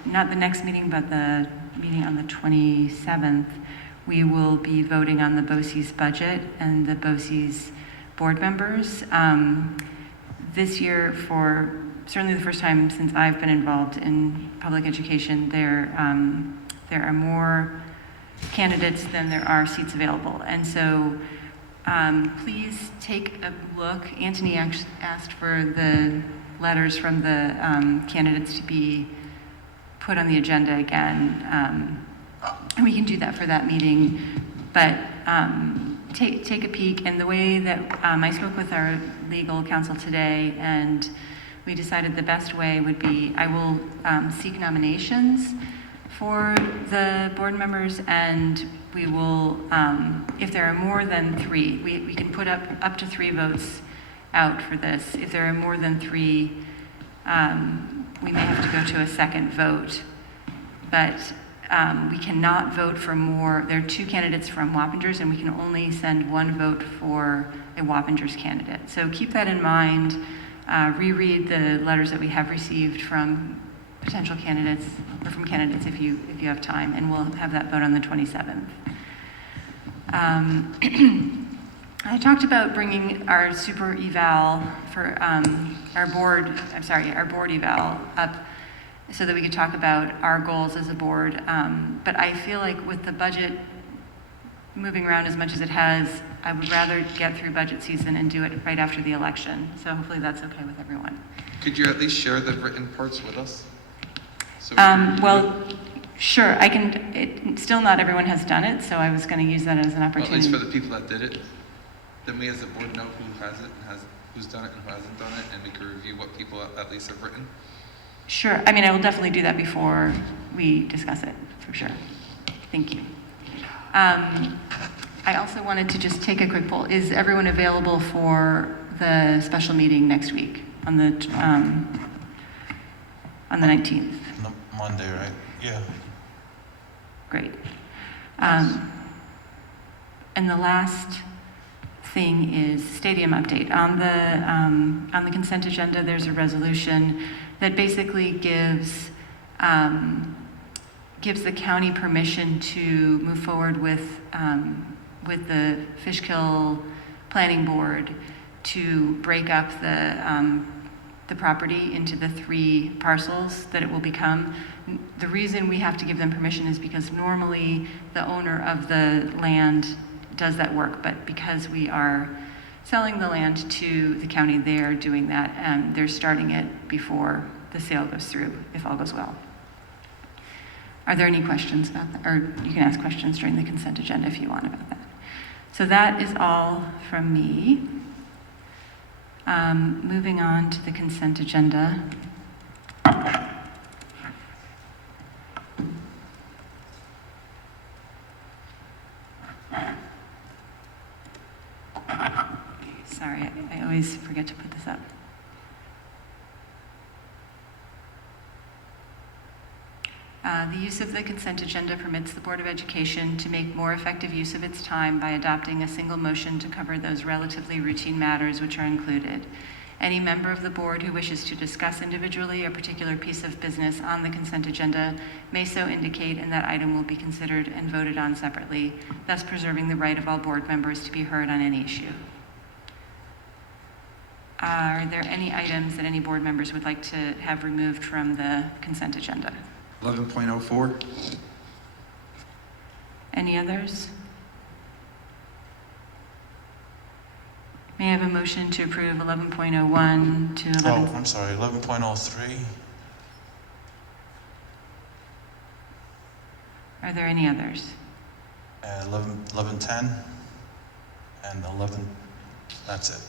not the next meeting, but the meeting on the 27th, we will be voting on the BOCES budget and the BOCES board members. This year, for certainly the first time since I've been involved in public education, there are more candidates than there are seats available. And so please take a look. Anthony asked for the letters from the candidates to be put on the agenda again. And we can do that for that meeting, but take a peek. And the way that I spoke with our legal counsel today, and we decided the best way would be I will seek nominations for the board members, and we will, if there are more than 3, we can put up to 3 votes out for this. If there are more than 3, we may have to go to a second vote, but we cannot vote for more. There are 2 candidates from Wappingers, and we can only send 1 vote for a Wappingers candidate. So keep that in mind. Reread the letters that we have received from potential candidates, or from candidates if you have time, and we'll have that vote on the 27th. I talked about bringing our super eval for our board eval up so that we could talk about our goals as a board. But I feel like with the budget moving around as much as it has, I would rather get through budget season and do it right after the election. So hopefully that's okay with everyone. Could you at least share the written parts with us? So Well, sure, I can. Still not everyone has done it, so I was going to use that as an opportunity. At least for the people that did it, then we as a board know who has it, who's done it and who hasn't done it, and we can review what people at least have written. Sure. I mean, I will definitely do that before we discuss it, for sure. Thank you. I also wanted to just take a quick poll. Is everyone available for the special meeting next week on the 19th? Monday, right? Yeah. Great. And the last thing is stadium update. On the consent agenda, there's a resolution that basically gives the county permission to move forward with the Fishkill Planning Board to break up the property into the 3 parcels that it will become. The reason we have to give them permission is because normally the owner of the land does that work, but because we are selling the land to the county, they're doing that, and they're starting it before the sale goes through, if all goes well. Are there any questions about that? Or you can ask questions during the consent agenda if you want about that. So that is all from me. Moving on to the consent agenda. Sorry, I always forget to put this up. The use of the consent agenda permits the Board of Education to make more effective use of its time by adopting a single motion to cover those relatively routine matters which are included. Any member of the board who wishes to discuss individually a particular piece of business on the consent agenda may so indicate, and that item will be considered and voted on separately, thus preserving the right of all board members to be heard on any issue. Are there any items that any board members would like to have removed from the consent agenda? 11.04. Any others? May I have a motion to approve 11.01 to 11? Oh, I'm sorry, 11.03. Are there any others? 11:10 and 11, that's it.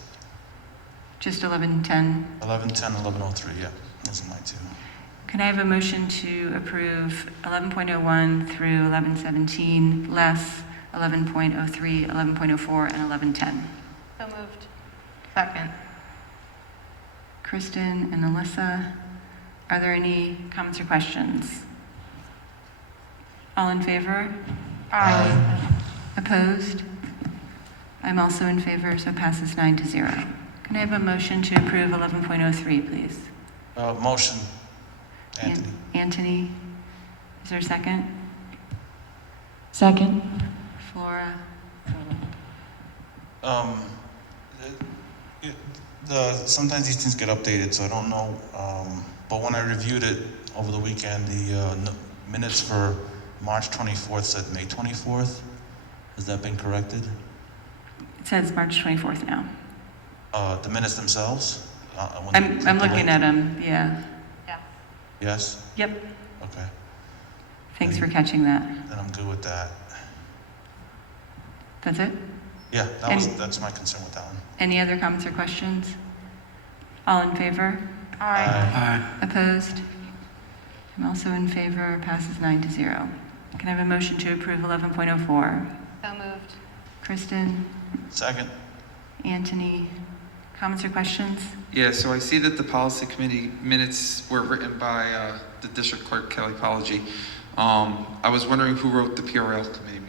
Just 11:10. 11:10, 11:03, yeah, those are my two. Can I have a motion to approve 11.01 through 11:17, less 11.03, 11.04, and 11:10? So moved. Second. Kristen and Alyssa, are there any comments or questions? All in favor? Aye. Opposed? I'm also in favor, so passes 9-0. Can I have a motion to approve 11.03, please? Motion, Anthony. Anthony, is there a second? Second. Flora? Sometimes these things get updated, so I don't know. But when I reviewed it over the weekend, the minutes for March 24th said May 24th. Has that been corrected? It says March 24th now. The minutes themselves? I'm looking at them, yeah. Yeah. Yes? Yep. Okay. Thanks for catching that. Then I'm good with that. That's it? Yeah, that's my concern with that one. Any other comments or questions? All in favor? Aye. Opposed? I'm also in favor, passes 9-0. Can I have a motion to approve 11.04? So moved. Kristen, Second. Anthony, comments or questions? Yeah, so I see that the policy committee minutes were written by the district clerk, Kelly Pology. I was wondering who wrote the PRL committee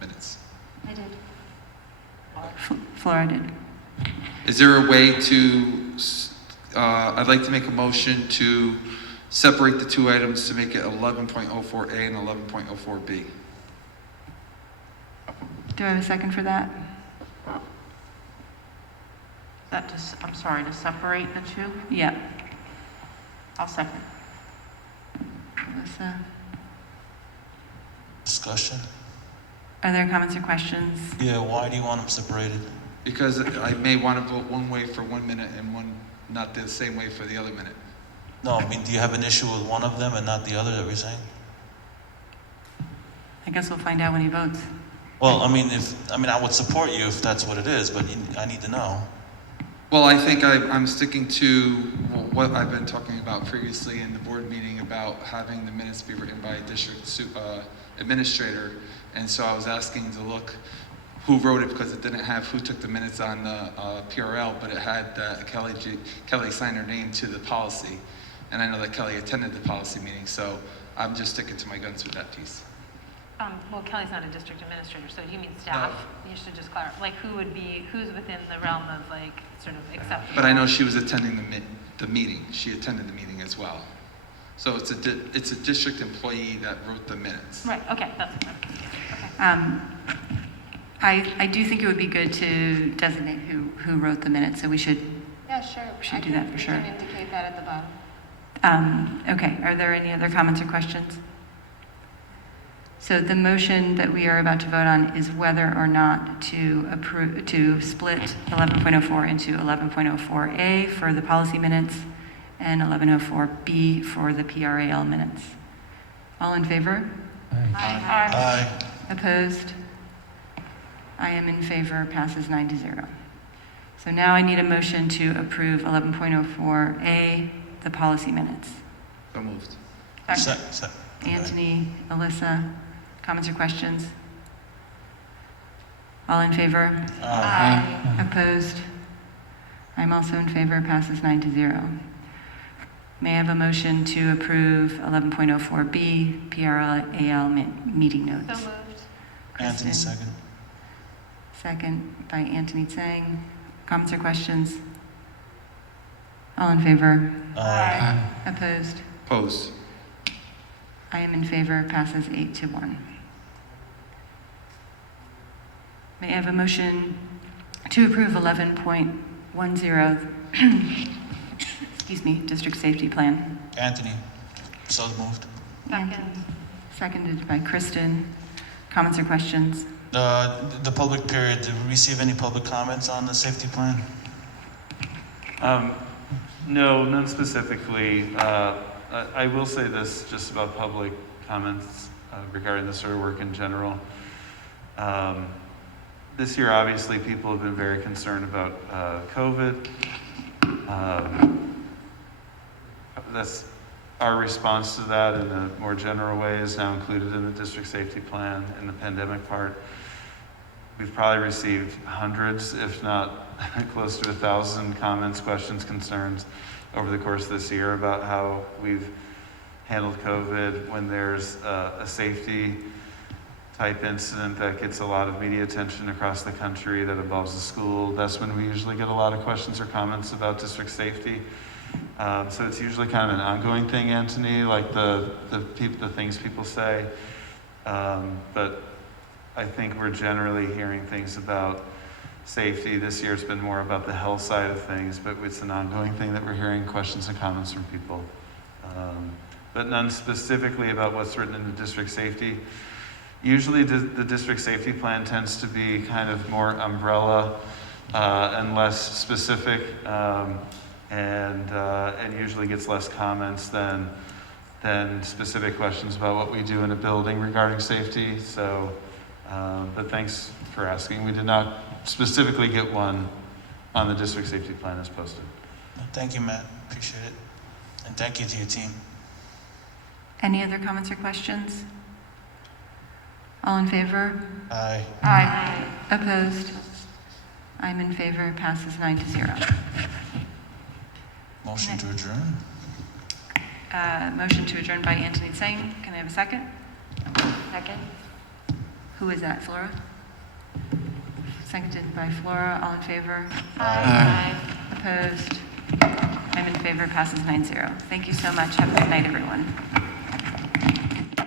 minutes. I did. Flora did. Is there a way to, I'd like to make a motion to separate the two items to make it 11.04A and 11.04B. Do I have a second for that? I'm sorry, to separate the two? Yeah. I'll second. Alyssa, Discussion? are there comments or questions? Yeah, why do you want them separated? Because I may want to vote one way for 1 minute and one not the same way for the other minute. No, I mean, do you have an issue with one of them and not the other that we're saying? I guess we'll find out when he votes. Well, I mean, I would support you if that's what it is, but I need to know. Well, I think I'm sticking to what I've been talking about previously in the board meeting about having the minutes be written by a district administrator. And so I was asking to look who wrote it because it didn't have who took the minutes on the PRL, but it had Kelly signed her name to the policy. And I know that Kelly attended the policy meeting, so I'm just sticking to my guns with that piece. Well, Kelly's not a district administrator, so do you mean staff? No. You should just clarify, like, who's within the realm of, like, sort of acceptable? But I know she was attending the meeting. She attended the meeting as well. So it's a district employee that wrote the minutes. Right, okay, that's okay. I do think it would be good to designate who wrote the minutes, so we should Yeah, sure. do that for sure. We can indicate that at the bottom. Okay, are there any other comments or questions? So the motion that we are about to vote on is whether or not to split 11.04 into 11.04A for the policy minutes and 11.04B for the PRAL minutes. All in favor? Aye. Opposed? I am in favor, passes 9-0. So now I need a motion to approve 11.04A, the policy minutes. So moved. Anthony, Alyssa, comments or questions? All in favor? Aye. Opposed? I'm also in favor, passes 9-0. May I have a motion to approve 11.04B, PRAL meeting notes? So moved. Anthony, second. Second by Anthony Tsang. Comments or questions? All in favor? Aye. Opposed? Opposed. I am in favor, passes 8-1. May I have a motion to approve 11.10, excuse me, district safety plan? Anthony, so moved. Second. Seconded by Kristen. Comments or questions? The public period, did we receive any public comments on the safety plan? No, none specifically. I will say this just about public comments. regarding the sort of work in general. This year, obviously, people have been very concerned about COVID. That's our response to that in a more general way is now included in the district safety plan in the pandemic part. We've probably received hundreds, if not close to 1,000 comments, questions, concerns over the course of this year about how we've handled COVID when there's a safety type incident that gets a lot of media attention across the country that involves the school. That's when we usually get a lot of questions or comments about district safety. So it's usually kind of an ongoing thing, Anthony, like the things people say. But I think we're generally hearing things about safety. This year it's been more about the health side of things, but it's an ongoing thing that we're hearing questions and comments from people. But none specifically about what's written in the district safety. Usually the district safety plan tends to be kind of more umbrella and less specific, and usually gets less comments than specific questions about what we do in a building regarding safety. So, but thanks for asking. We did not specifically get one on the district safety plan as posted. Thank you, Matt. Appreciate it. And thank you to your team. Any other comments or questions? All in favor? Aye. Aye. Opposed? I'm in favor. Passes 9-0. Motion to adjourn. Motion to adjourn by Anthony Tseng. Can I have a second? Second. Who is that, Flora? Seconded by Flora. All in favor? Aye. Opposed? I'm in favor. Passes 9-0. Thank you so much. Have a good night, everyone.